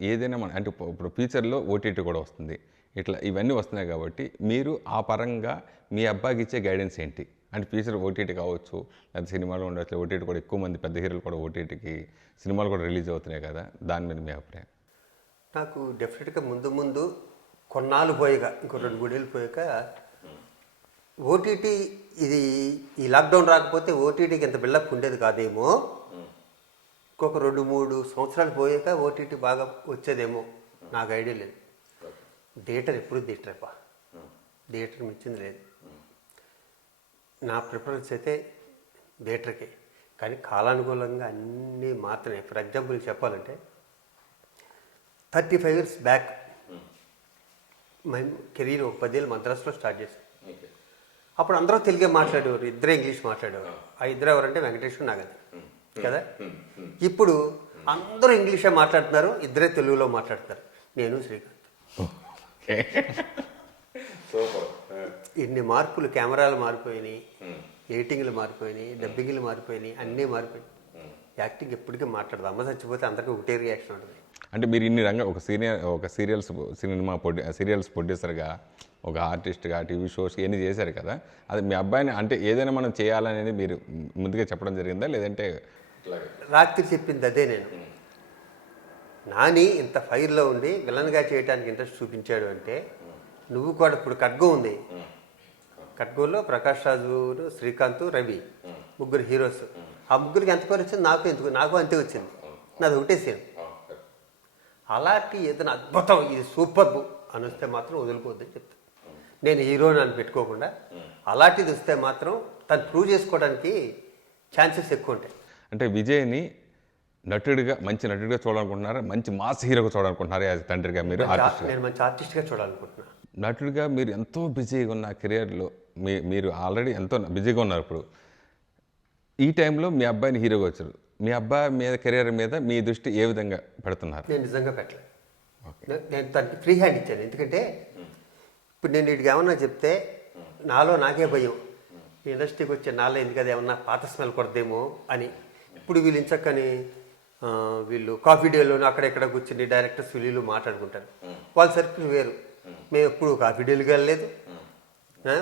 ఏదైనా మన అంటే ఇప్పుడు ఫ్యూచర్లో ఓటీటీ కూడా వస్తుంది, ఇట్లా ఇవన్నీ వస్తున్నాయి కాబట్టి మీరు ఆ పరంగా మీ అబ్బాయికి ఇచ్చే గైడెన్స్ ఏంటి? అంటే ఫ్యూచర్ ఓటీటీ కావచ్చు, లేదా సినిమాలు ఉండవచ్చు, ఓటీటీ కూడా ఎక్కువ మంది పెద్ద హీరోలు కూడా ఓటీటీకి సినిమాలు కూడా రిలీజ్ అవుతున్నాయి కదా, దాని మీద మీ అభిప్రాయం? నాకు డెఫినెట్గా ముందు కొన్నాళ్ళు పోయాక, ఇంకో 2-3 ఏళ్ళు పోయాక ఓటీటీ ఇది ఈ లాక్డౌన్ రాకపోతే ఓటీటీకి ఇంత బిల్డప్ ఉండేది కాదేమో, ఇంకొక 2-3 సంవత్సరాలు పోయాక ఓటీటీ బాగా వచ్చేదేమో, నాకు ఐడియా లేదు. థియేటర్ ఎప్పుడు థియేటరేపా, థియేటర్ మించింది లేదు. నా ప్రిఫరెన్స్ అయితే థియేటర్కే. కానీ కాలానుకూలంగా అన్నీ మాత్రమే. ఫర్ ఎగ్జాంపుల్ చెప్పాలంటే 35 years బ్యాక్ మై కెరీర్ ఒక 10 ఏళ్ళు మద్రాసులో స్టార్ట్ చేశాను. అప్పుడు అందరూ తెలుగే మాట్లాడేవారు, ఇద్దరే ఇంగ్లీష్ మాట్లాడేవారు. ఆ ఇద్దరు ఎవరంటే వెంకటేశ్వర నాగది కదా. ఇప్పుడు అందరూ ఇంగ్లీషే మాట్లాడుతున్నారు, ఇద్దరే తెలుగులో మాట్లాడుతున్నారు, నేను శ్రీకాంత్. ఇన్ని మార్పులు, కెమెరాలు మారిపోయినాయి, ఎడిటింగ్లు మారిపోయినాయి, డబ్బింగ్లు మారిపోయినాయి, అన్నీ మారిపోయినాయి. యాక్టింగ్ ఎప్పటికీ మాట్లాడదు. అమ్మ చచ్చిపోతే అందరికీ ఒకటే రియాక్షన్ ఉంటుంది. అంటే మీరు ఇన్ని రంగం ఒక సీరియల్స్ ప్రొడ్యూసర్గా, ఒక ఆర్టిస్ట్గా, టీవీ షోస్ ఇవన్నీ చేశారు కదా, అది మీ అబ్బాయిని అంటే ఏదైనా మనం చేయాలనేది మీరు ముందుగా చెప్పడం జరిగిందా, లేదంటే రాత్రి చెప్పింది అదే. నేను నాని ఇంత ఫైర్లో ఉండి విలన్గా చేయడానికి ఇంట్రెస్ట్ చూపించాడు అంటే, నువ్వు కూడా ఇప్పుడు ఖడ్గో ఉంది, ఖడ్గోలో ప్రకాష్ రాజు, శ్రీకాంత్, రవి, ముగ్గురు హీరోస్. ఆ ముగ్గురికి ఎంత పేరు వచ్చింది, నాకు అంతే వచ్చింది. నాది ఒకటే సీన్. అలాంటి ఏదైనా అద్భుతం, ఇది సూపర్ అని వస్తే మాత్రం వదిలిపోద్దని చెప్తాను. నేను హీరోని అని పెట్టుకోకుండా అలాంటిది వస్తే మాత్రం తను ప్రూవ్ చేసుకోవడానికి ఛాన్సెస్ ఎక్కువ ఉంటాయి. అంటే విజయ్ని మంచి నటుడిగా చూడాలనుకుంటున్నారా, మంచి మాస్ హీరోగా చూడాలనుకుంటున్నారా? యాజ్ తండ్రిగా మీరు నేను మంచి ఆర్టిస్ట్గా చూడాలనుకుంటున్నాను. నటుడిగా మీరు ఎంతో బిజీగా ఉన్న కెరియర్లో మీరు ఆల్రెడీ ఎంతో బిజీగా ఉన్నారు. ఇప్పుడు ఈ టైంలో మీ అబ్బాయిని హీరోగా వచ్చారు, మీ అబ్బాయి మీద కెరియర్ మీద మీ దృష్టి ఏ విధంగా పెడుతున్నారు? నేను నిజంగా పెట్టలేదు. నేను తనకి ఫ్రీ హ్యాండ్ ఇచ్చాను. ఎందుకంటే ఇప్పుడు నేను వీడికి ఏమన్నా చెప్తే నాకే భయం, ఇండస్ట్రీకి వచ్చే నాలో ఎందుకది ఏమన్నా పాత స్మెల్ కొడదేమో అని. ఇప్పుడు వీళ్ళు ఇంచక్కని వీళ్ళు కాఫీ డేలోనూ అక్కడెక్కడ కూర్చుని డైరెక్టర్స్ వీళ్ళు మాట్లాడుకుంటారు. వాళ్ళ సర్కిల్ వేరు. మేము ఎప్పుడు కాఫీ డేలుకి వెళ్ళలేదు,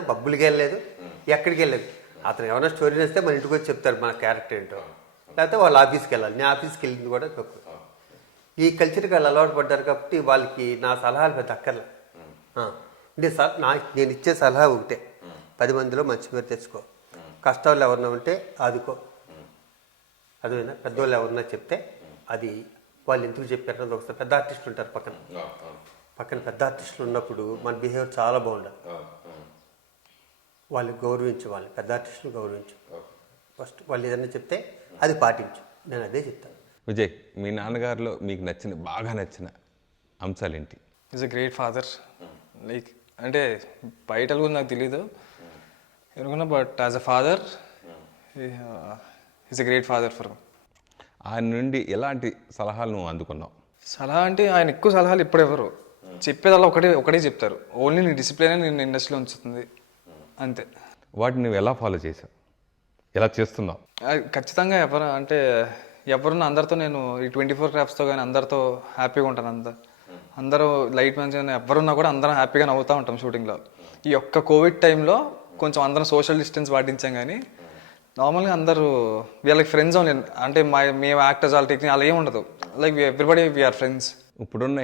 పబ్బులకి వెళ్ళలేదు, ఎక్కడికి వెళ్ళలేదు. అతను ఏమైనా స్టోరీ వేస్తే మన ఇంటికి వచ్చి చెప్తారు మన క్యారెక్టర్ ఏంటో, లేకపోతే వాళ్ళ ఆఫీస్కి వెళ్ళాలి. నేను ఆఫీస్కి వెళ్ళింది కూడా తక్కువ. ఈ కల్చర్కి వాళ్ళు అలవాటు పడ్డారు కాబట్టి వాళ్ళకి నా సలహాలు పెద్ద అక్కర్లే. నేను ఇచ్చే సలహా ఒకటే, 10 మందిలో మంచి పేరు తెచ్చుకో, కష్టాలు ఎవరన్నా ఉంటే ఆదుకో. అదేనా పెద్దవాళ్ళు ఎవరన్నా చెప్తే అది వాళ్ళు ఎందుకు చెప్పారు ఒకసారి. పెద్ద ఆర్టిస్టులు ఉంటారు పక్కన పెద్ద ఆర్టిస్టులు ఉన్నప్పుడు మన బిహేవియర్ చాలా బాగుండాలి. వాళ్ళు గౌరవించు, వాళ్ళు పెద్ద ఆర్టిస్టులు గౌరవించు. ఫస్ట్ వాళ్ళు ఏదైనా చెప్తే అది పాటించు. నేను అదే చెప్తాను. విజయ్, మీ నాన్నగారిలో మీకు బాగా నచ్చిన అంశాలు ఏంటి? Is a great father. Like అంటే బయట కూడా నాకు తెలీదు ఎనుకున్నా, but as a father is a great father for. ఆయన నుండి ఎలాంటి సలహాలు నువ్వు అందుకున్నావు? సలహా అంటే ఆయన ఎక్కువ సలహాలు ఇప్పుడు ఎవరు చెప్పేదల్లా ఒకటే చెప్తారు. ఓన్లీ నీ డిసిప్లిన్ నేను ఇండస్ట్రీలో ఉంచుతుంది అంతే. వాటిని నువ్వు ఎలా ఫాలో చేసావు, ఎలా చేస్తున్నావు? ఖచ్చితంగా ఎవరున్నా అందరితో నేను ఈ 24 క్రాఫ్ట్స్తో కానీ అందరితో హ్యాపీగా ఉంటాను. అందరూ లైట్ మంచిగా ఎవరున్నా కూడా అందరం హ్యాపీగా నవ్వుతూ ఉంటాం షూటింగ్లో. ఈ ఒక్క కోవిడ్ టైంలో కొంచెం అందరం సోషల్ డిస్టెన్స్ పాటించాం, కానీ నార్మల్గా అందరూ వీళ్ళకి ఫ్రెండ్స్ ఓన్లీ. అంటే మేము యాక్టర్స్ వాళ్ళ టెక్నిక్ అలా ఏమి ఉండదు. Like everybody we are friends. ఇప్పుడున్న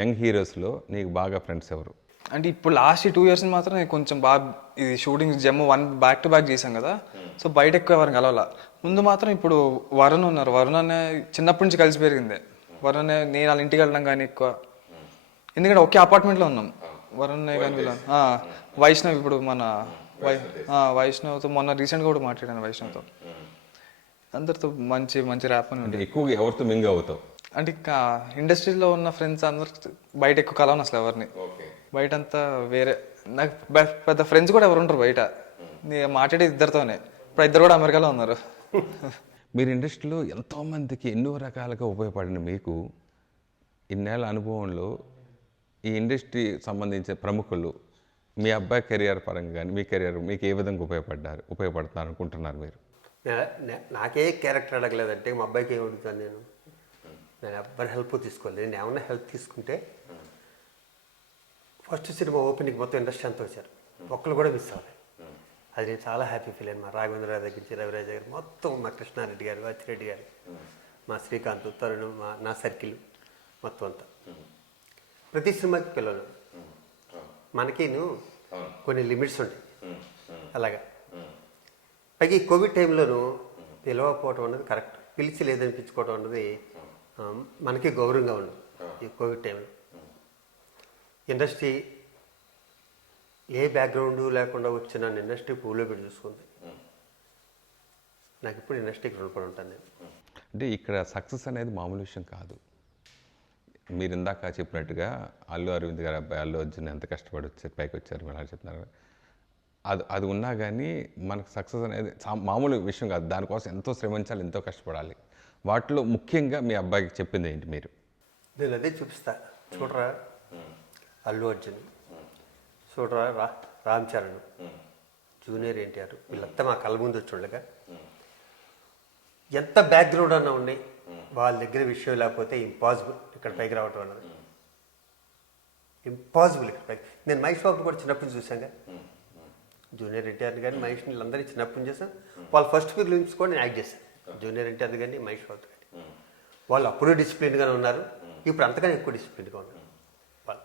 యంగ్ హీరోస్లో నీకు బాగా ఫ్రెండ్స్ ఎవరు? అంటే ఇప్పుడు లాస్ట్ 2 years మాత్రం నేను కొంచెం బాగా ఇది shooting Jammu 1 back to back చేశాం కదా, సో బయట ఎక్కువ ఎవరిని కలవాల. ముందు మాత్రం ఇప్పుడు వరుణ్ ఉన్నారు. వరుణ్ అనే చిన్నప్పటి నుంచి కలిసి పెరిగిందే. వరుణ్ నేను వాళ్ళ ఇంటికి వెళ్ళడం కానీ ఎక్కువ, ఎందుకంటే ఒకే అపార్ట్మెంట్లో ఉన్నాం. వరుణ్ కానీ వైష్ణవ్, ఇప్పుడు మన వైష్ణవ్తో మొన్న రీసెంట్గా కూడా మాట్లాడాను. వైష్ణవ్తో అందరితో మంచి ర్యాప్ అని ఉంటుంది. ఎక్కువగా ఎవరితో మింగ్ అవుతావు? అంటే ఇంకా ఇండస్ట్రీలో ఉన్న ఫ్రెండ్స్ అందరు బయట ఎక్కువ కలవను అసలు ఎవరిని. బయట అంతా వేరే. నాకు పెద్ద ఫ్రెండ్స్ కూడా ఎవరు ఉంటారు బయట. నేను మాట్లాడే ఇద్దరితోనే. ఇప్పుడు ఇద్దరు కూడా అమెరికాలో ఉన్నారు. మీరు ఇండస్ట్రీలో ఎంతోమందికి ఎన్నో రకాలుగా ఉపయోగపడిన మీకు ఇన్నేళ్ళ అనుభవంలో ఈ ఇండస్ట్రీ సంబంధించిన ప్రముఖులు మీ అబ్బాయి కెరియర్ పరంగా కానీ మీ కెరియర్ మీకు ఏ విధంగా ఉపయోగపడుతున్నారు అనుకుంటున్నారు మీరు? నాకే క్యారెక్టర్ అడగలేదంటే మా అబ్బాయికి ఏం అడుగుతాను నేను ఎవ్వరి హెల్ప్ తీసుకోలేదు. నేను ఏమన్నా హెల్ప్ తీసుకుంటే ఫస్ట్ సినిమా ఓపెనింగ్ మొత్తం ఇండస్ట్రీ అంతా వచ్చారు, ఒక్కరు కూడా మిస్ అవ్వలేదు. అది నేను చాలా హ్యాపీ ఫీల్ అయ్యాను. మా రాఘవేంద్రరావు దగ్గర నుంచి రవిరాజ గారు మొత్తం, మా కృష్ణారెడ్డి గారు, అచ్చిరెడ్డి గారు, మా శ్రీకాంత్, తరుణ్, నా సర్కిల్ మొత్తం అంతా. ప్రతి సినిమాకి పిల్లలు మనకి కొన్ని లిమిట్స్ ఉంటాయి అలాగా. పైగా ఈ కోవిడ్ టైంలోనూ పిలవకపోవటం అన్నది కరెక్ట్, పిలిచి లేదనిపించుకోవడం అన్నది మనకి గౌరవంగా ఉండదు. ఈ కోవిడ్ టైంలో ఇండస్ట్రీ ఏ బ్యాక్గ్రౌండ్ లేకుండా వచ్చిన ఇండస్ట్రీ పూలో పెట్టి చూసుకుంది. నాకు ఇప్పుడు ఇండస్ట్రీకి రుణపడి ఉంటాను నేను. అంటే ఇక్కడ సక్సెస్ అనేది మామూలు విషయం కాదు. మీరు ఇందాక చెప్పినట్టుగా అల్లు అరవింద్ గారి అబ్బాయి అల్లు అర్జున్ ఎంత కష్టపడి వచ్చారు, పైకి వచ్చారు, మీరు అలా చెప్తున్నారు. అది ఉన్నా కానీ మనకు సక్సెస్ అనేది మామూలు విషయం కాదు. దానికోసం ఎంతో శ్రమించాలి, ఎంతో కష్టపడాలి. వాటిలో ముఖ్యంగా మీ అబ్బాయికి చెప్పింది ఏంటి మీరు? నేను అదే చూపిస్తా. చూడరా అల్లు అర్జున్, చూడరా రామ్ చరణ్, జూనియర్ ఎన్టీఆర్, వీళ్ళంతా మా కళ్ళ ముందు వచ్చి ఎంత బ్యాక్గ్రౌండ్ అన్నా ఉన్నాయి, వాళ్ళ దగ్గర విషయం లేకపోతే ఇంపాసిబుల్ ఇక్కడ పైకి రావటం అన్నది. ఇంపాసిబుల్ ఇక్కడ పైకి. నేను మహేష్ బాబు కూడా చిన్నప్పుడు చూసాగా, జూనియర్ ఎన్టీఆర్ని కానీ మహేష్ని వీళ్ళందరినీ చిన్నప్పుడు చేశాను. వాళ్ళు ఫస్ట్ ఫిలిమ్స్ కూడా నేను యాక్ట్ చేశాను. జూనియర్ ఎన్టీఆర్ కానీ మహేష్ బాబు కానీ వాళ్ళు అప్పుడు డిసిప్లిన్గానే ఉన్నారు, ఇప్పుడు అంతగానే ఎక్కువ డిసిప్లిన్గా ఉన్నారు వాళ్ళు.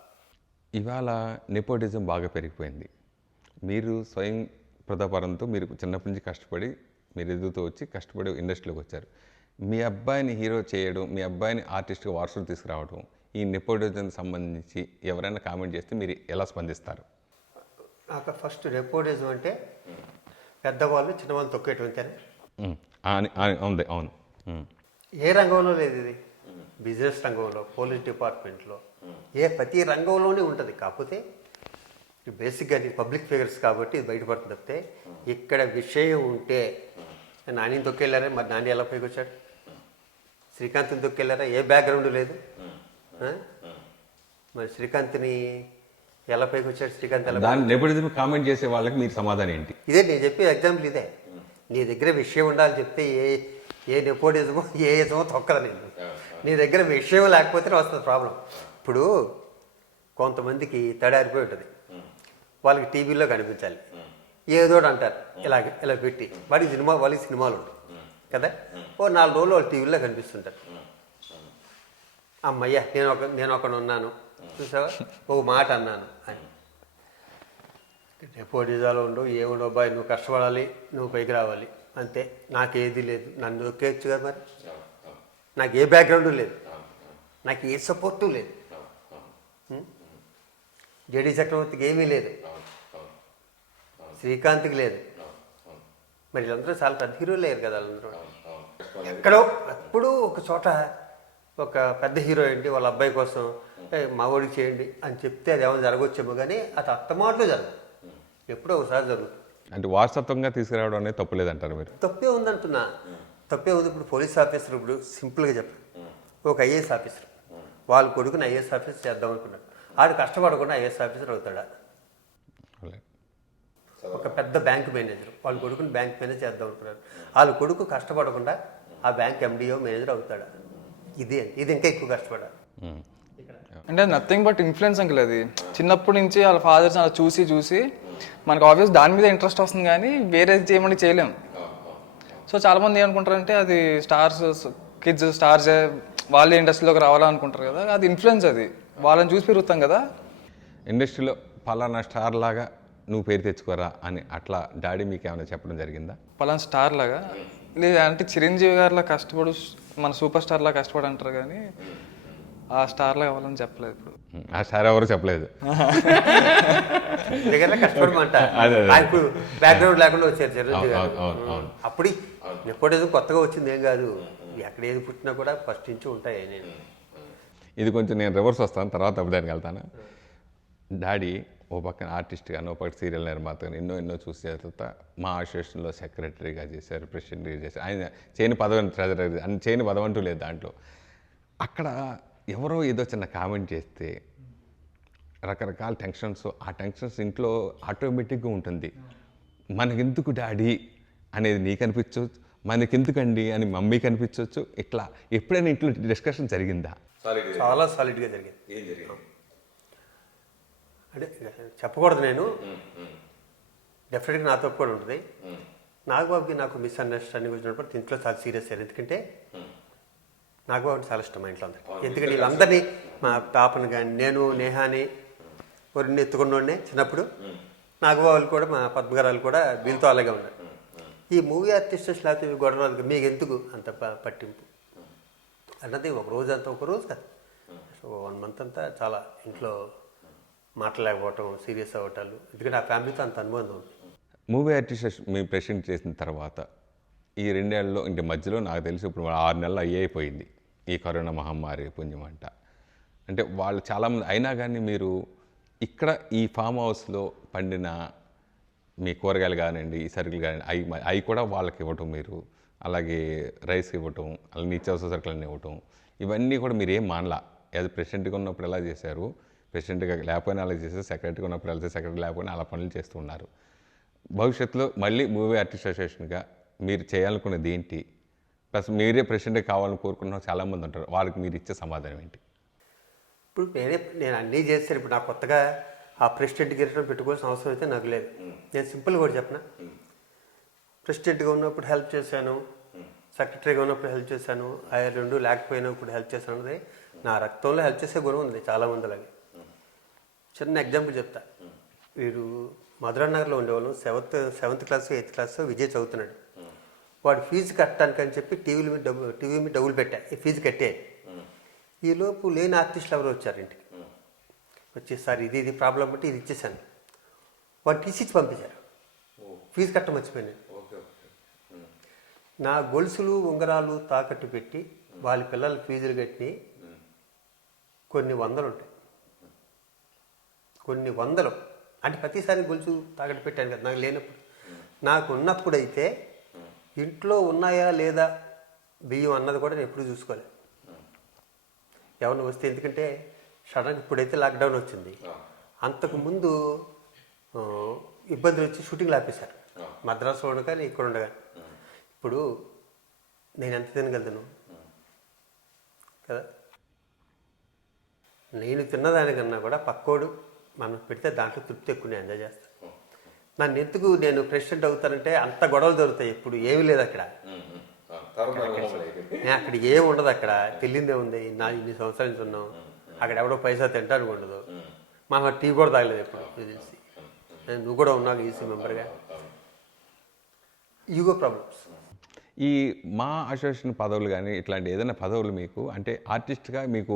ఇవాళ నెపోటిజం బాగా పెరిగిపోయింది. మీరు స్వయం ప్రతాపరంతో మీరు చిన్నప్పటి నుంచి కష్టపడి మీరు ఎదుగుతూ వచ్చి కష్టపడి ఇండస్ట్రీలోకి వచ్చారు. మీ అబ్బాయిని హీరో చేయడం, మీ అబ్బాయిని ఆర్టిస్ట్గా వారసులు తీసుకురావడం, ఈ నెపోటిజంకి సంబంధించి ఎవరైనా కామెంట్ చేస్తే మీరు ఎలా స్పందిస్తారు? నాకు ఫస్ట్ నెపోటిజం అంటే పెద్దవాళ్ళు చిన్నవాళ్ళు తొక్కేటువంటినే. ఉంది, అవును. ఏ రంగంలో లేదు ఇది. బిజినెస్ రంగంలో, పోలీస్ డిపార్ట్మెంట్లో, ప్రతి రంగంలోనే ఉంటుంది. కాకపోతే బేసిక్గా పబ్లిక్ ఫిగర్స్ కాబట్టి ఇది బయటపడుతుంది తప్పితే ఇక్కడ విషయం ఉంటే నాని తొక్కెళ్ళారా, మరి నాని ఎలా పైకి వచ్చాడు? శ్రీకాంత్ని తొక్కెళ్ళారా, ఏ బ్యాక్గ్రౌండ్ లేదు. మరి శ్రీకాంత్ని ఎలా పైకి వచ్చాడు? శ్రీకాంత్ ఎలా? దాన్ని నెపోటిజం కామెంట్ చేసే వాళ్ళకి మీరు సమాధానం ఏంటి? ఇదే నేను చెప్పే ఎగ్జాంపుల్ ఇదే. నీ దగ్గర విషయం ఉండాలి చెప్తే ఏ నెపోటిజమో ఏ ఏజమో తొక్కదు. నీ దగ్గర విషయం లేకపోతే వస్తుంది ప్రాబ్లం. ఇప్పుడు కొంతమందికి తడారిపోయి ఉంటుంది, వాళ్ళకి టీవీలో కనిపించాలి, ఏదోటి అంటారు ఇలా పెట్టి వాళ్ళకి సినిమాలు ఉంటాయి కదా. ఓ 4 రోజులు వాళ్ళు టీవీలో కనిపిస్తుంటారు. అమ్మయ్య నేను ఒకడు ఉన్నాను చూసావా, ఒక మాట అన్నాను అని. నెపోటిజాలు ఉండవు, ఏముండవు బాయ్, నువ్వు కష్టపడాలి, నువ్వు పైకి రావాలి అంతే. నాకేది లేదు, నన్ను నొక్కేయచ్చు కదా. మరి నాకు ఏ బ్యాక్గ్రౌండ్ లేదు, నాకు ఏ సపోర్టు లేదు. జేడీ చక్రవర్తికి ఏమీ లేదు, శ్రీకాంత్కి లేదు. మరి వీళ్ళందరూ చాలా పెద్ద హీరోలు లేరు కదా. వాళ్ళందరూ ఎక్కడో ఎప్పుడూ ఒక చోట ఒక పెద్ద హీరో ఏంటి వాళ్ళ అబ్బాయి కోసం మా ఊడికి చేయండి అని చెప్తే అది ఏమైనా జరగవచ్చేమో, కానీ అది అత్తమాటలో జరగదు, ఎప్పుడో ఒకసారి జరుగుతుంది. అంటే వారసత్వంగా తీసుకురావడం అనేది తప్పులేదంటారు మీరు? తప్పే ఉందంటున్నా. తప్పే ఉంది. ఇప్పుడు పోలీస్ ఆఫీసర్, ఇప్పుడు సింపుల్గా చెప్పండి, ఒక ఐఏఎస్ ఆఫీసర్ వాళ్ళ కొడుకుని ఐఏఎస్ ఆఫీసర్ చేద్దాం అనుకున్నాడు. ఆడు కష్టపడకుండా ఐఏఎస్ ఆఫీసర్ అవుతాడా? ఒక పెద్ద బ్యాంక్ మేనేజర్ వాళ్ళ కొడుకుని బ్యాంక్ మేనేజర్ చేద్దాం అనుకున్నాడు. వాళ్ళ కొడుకు కష్టపడకుండా ఆ బ్యాంక్ ఎండిఓ మేనేజర్ అవుతాడా? ఇది ఇంకా ఎక్కువ కష్టపడాలి. అంటే నథింగ్ బట్ ఇన్ఫ్లుయెన్స్ అంకుల్. అది చిన్నప్పటి నుంచి వాళ్ళ ఫాదర్స్ అలా చూసి మనకు ఆబ్వియస్ దాని మీద ఇంట్రెస్ట్ వస్తుంది, కానీ వేరేది చేయమని చేయలేం. సో చాలామంది ఏమనుకుంటారంటే అది కిడ్స్ స్టార్స్ వాళ్ళే ఇండస్ట్రీలోకి రావాలనుకుంటారు కదా, అది ఇన్ఫ్లుయెన్స్. అది వాళ్ళని చూసి పెరుగుతాం కదా. ఇండస్ట్రీలో పలానా స్టార్ లాగా నువ్వు పేరు తెచ్చుకోరా అని అట్లా డాడీ మీకు ఏమైనా చెప్పడం జరిగిందా? పలానా స్టార్ లాగా లేదు అంటే చిరంజీవి గారిలా కష్టపడు, మన సూపర్ స్టార్ లాగా కష్టపడి అంటారు, కానీ ఆ స్టార్ లాగా అవ్వాలని చెప్పలేదు. ఇప్పుడు ఆ స్టార్ ఎవరు చెప్పలేదు. ఇప్పుడు బ్యాక్గ్రౌండ్ లేకుండా వచ్చారు చిరంజీవి గారు. అప్పుడు నెపోటిజం కొత్తగా వచ్చింది ఏం కాదు. ఎక్కడ ఏది పుట్టినా కూడా ఫస్ట్ నుంచి ఉంటాయి. నేను ఇది కొంచెం నేను రివర్స్ వస్తాను, తర్వాత అప్పుదానికి వెళ్తాను. డాడీ ఓ పక్కన ఆర్టిస్ట్గాను, ఓ పక్కన సీరియల్ నిర్మాతగా ఎన్నో చూసి తర్వాత మా అసోసియేషన్లో సెక్రటరీగా చేశారు, ప్రెసిడెంట్గా చేశారు. ఆయన చేయని పదవి ట్రెజరీ అని చేయని పదవి అంటూ లేదు దాంట్లో. అక్కడ ఎవరో ఏదో చిన్న కామెంట్ చేస్తే రకరకాల టెన్షన్స్, ఆ టెన్షన్స్ ఇంట్లో ఆటోమేటిక్గా ఉంటుంది. మనకెందుకు డాడీ అనేది నీకు అనిపించవచ్చు, మనకెందుకండి అని మమ్మీకి అనిపించవచ్చు. ఇట్లా ఎప్పుడైనా ఇంట్లో డిస్కషన్ జరిగిందా? చాలా సాలిడ్గా జరిగింది. ఏం జరిగింది? అంటే చెప్పకూడదు, నేను డెఫినెట్గా నాతో కూడా ఉంటుంది. నాగబాబుకి నాకు మిస్అండర్స్టాండింగ్ వచ్చినప్పుడు ఇంట్లో చాలా సీరియస్ అయ్యారు. ఎందుకంటే నాగబాబు చాలా ఇష్టం మా ఇంట్లో అందరికి. ఎందుకంటే వీళ్ళందరినీ, మా పాపను కానీ, నేను నేహాని కొన్ని ఎత్తుకున్నోడే చిన్నప్పుడు, నాగబాబులు కూడా, మా పద్మగారాలు కూడా వీళ్ళతో అలాగే ఉన్నారు. ఈ మూవీ ఆర్టిస్టర్స్ లేకపోతే గొడవలు మీకు ఎందుకు అంత పట్టింపు అన్నది ఒక రోజు అంతా, ఒక రోజు కాదు, సో 1 month అంతా చాలా ఇంట్లో మాట్లాడలేకపోవటం, సీరియస్ అవ్వటాలు. ఎందుకంటే ఆ ఫ్యామిలీతో అంత అనుబంధం ఉంది. మూవీ ఆర్టిస్ట్ మీ ప్రెసిడెంట్ చేసిన తర్వాత ఈ 2 ఏళ్లలో, ఇంటి మధ్యలో నాకు తెలిసి ఇప్పుడు 6 నెలలు అయిపోయింది ఈ కరోనా మహమ్మారి పుణ్యమంట. అంటే వాళ్ళు చాలామంది అయినా కానీ మీరు ఇక్కడ ఈ ఫామ్ హౌస్లో పండిన మీ కూరగాయలు కానివ్వండి, ఈ సరుకులు కానివ్వండి, అవి కూడా వాళ్ళకి ఇవ్వటం, మీరు అలాగే రైస్ ఇవ్వటం, అలాగే నిత్యావసర సరుకులన్నీ ఇవ్వటం, ఇవన్నీ కూడా మీరు ఏం మానలా. యాజ్ ప్రెసిడెంట్గా ఉన్నప్పుడు ఎలా చేశారు, ప్రెసిడెంట్గా లేకపోయినా అలా చేశారు, సెక్రటరీగా ఉన్నప్పుడు ఎలా చేశారు, సెక్రటరీ లేకపోయినా అలా పనులు చేస్తూ ఉన్నారు. భవిష్యత్తులో మళ్ళీ మూవీ ఆర్టిస్ట్ అసోసియేషన్గా మీరు చేయాలనుకున్నది ఏంటి? ప్లస్ మీరే ప్రెసిడెంట్గా కావాలని కోరుకున్న చాలామంది ఉంటారు, వాళ్ళకి మీరు ఇచ్చే సమాధానం ఏంటి? ఇప్పుడు నేను అన్నీ చేస్తాను. ఇప్పుడు నాకు కొత్తగా ఆ ప్రెసిడెంట్ గిరటం పెట్టుకోవాల్సిన అవసరం అయితే నాకు లేదు. నేను సింపుల్గా కూడా చెప్పనా, ప్రెసిడెంట్గా ఉన్నప్పుడు హెల్ప్ చేశాను, సెక్రటరీగా ఉన్నప్పుడు హెల్ప్ చేశాను, ఆ 2 లేకపోయినప్పుడు హెల్ప్ చేశాను అన్నది నా రక్తంలో హెల్ప్ చేసే గుణం ఉంది చాలామంది. అలాగే చిన్న ఎగ్జాంపుల్ చెప్తా. వీడు మధురానగర్లో ఉండేవాళ్ళం, 7th class 8th class Vijay చదువుతున్నాడు. వాడు ఫీజు కట్టడానికి అని చెప్పి టీవీ మీద డబ్బులు పెట్టా, ఈ ఫీజు కట్టే. ఈలోపు లేని ఆర్టిస్టులు ఎవరు వచ్చారు ఇంటికి, వచ్చేసారి ఇది ప్రాబ్లం బట్టి ఇది ఇచ్చేసాను. వాడు టీసీ ఇచ్చి పంపించారు, ఫీజు కట్ట మర్చిపోయాను. నా గొలుసులు ఉంగరాలు తాకట్టు పెట్టి వాళ్ళ పిల్లల ఫీజులు కట్టి కొన్ని వందలు ఉంటాయి, కొన్ని వందలు. అంటే ప్రతిసారి గొలుసు తాకట్టు పెట్టాను కదా నాకు లేనప్పుడు. నాకు ఉన్నప్పుడైతే ఇంట్లో ఉన్నాయా లేదా బియ్యం అన్నది కూడా నేను ఎప్పుడు చూసుకోలేదు. ఎవరిని వస్తే, ఎందుకంటే సడన్గా ఇప్పుడైతే లాక్డౌన్ వచ్చింది, అంతకుముందు ఇబ్బందులు వచ్చి షూటింగ్లు ఆపేశారు మద్రాసులో ఉండగా ఇక్కడ ఉండగా. ఇప్పుడు నేను ఎంత తినగలను కదా, నేను తిన్నదానికన్నా కూడా పక్కోడు మనం పెడితే దాంట్లో తృప్తి ఎక్కువ నేను ఎంజాయ్ చేస్తాను. నన్ను ఎందుకు నేను ప్రెసిడెంట్ అవుతానంటే అంత గొడవలు దొరుకుతాయి, ఇప్పుడు ఏమీ లేదు అక్కడ. అక్కడ ఏమి ఉండదు, అక్కడ తెలియదే ఉంది. ఇన్ని సంవత్సరాల నుంచి ఉన్నాం, అక్కడ ఎవడో పైసా తింటానికి ఉండదు. మనం టీ కూడా తాగలేదు ఎప్పుడు తెలిసి. నువ్వు కూడా ఉన్నావు ఈసీ మెంబర్గా. Ego problems. ఈ మా అసోసియేషన్ పదవులు కానీ ఇట్లాంటి ఏదైనా పదవులు మీకు అంటే ఆర్టిస్ట్గా మీకు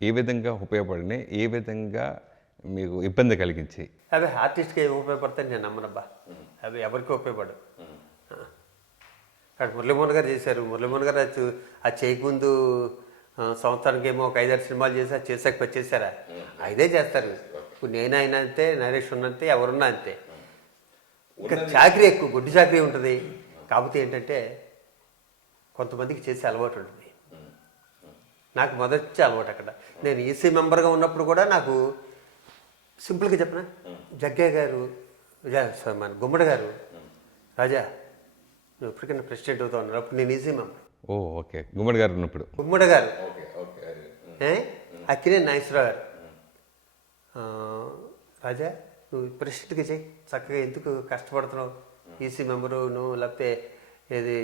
ఏ విధంగా ఉపయోగపడినాయి, ఏ విధంగా మీకు ఇబ్బంది కలిగించి? అవి ఆర్టిస్ట్గా ఏమి ఉపయోగపడతాయి నేను నమ్మనబ్బా. అవి ఎవరికి ఉపయోగపడవు. అక్కడ మురళీమోహన్ గారు చేశారు. మురళీమోహన్ గారు అది చేయకముందు సంవత్సరానికి ఏమో ఒక 5-6 సినిమాలు చేసి అది చేసాక వచ్చేసారా, 5 చేస్తారు. ఇప్పుడు నేనైనా అంతే, నరేష్ ఉన్నంతే, ఎవరున్నా అంతే. ఇంకా చాకరీ ఎక్కువ, గుడ్డి చాకరీ ఉంటుంది. కాకపోతే ఏంటంటే కొంతమందికి చేసే అలవాటు ఉంటుంది. నాకు మొదటి అలవాటు అక్కడ. నేను ఈసీ మెంబర్గా ఉన్నప్పుడు కూడా నాకు సింపుల్గా చెప్పిన జగ్గయ్య గారు, మన గుమ్మడి గారు, రాజా నువ్వు ఎప్పటికైనా ప్రెసిడెంట్ అవుతా ఉన్నారు. అప్పుడు నేను ఈసీ మెంబర్. ఓకే, గుమ్మడి గారు ఉన్నప్పుడు. గుమ్మడి గారు, అక్కినే నాగేశ్వరరావు గారు, రాజా నువ్వు ప్రెసిడెంట్గా చేయి, చక్కగా ఎందుకు కష్టపడుతున్నావు, ఈసీ మెంబరు నువ్వు, లేకపోతే ఏది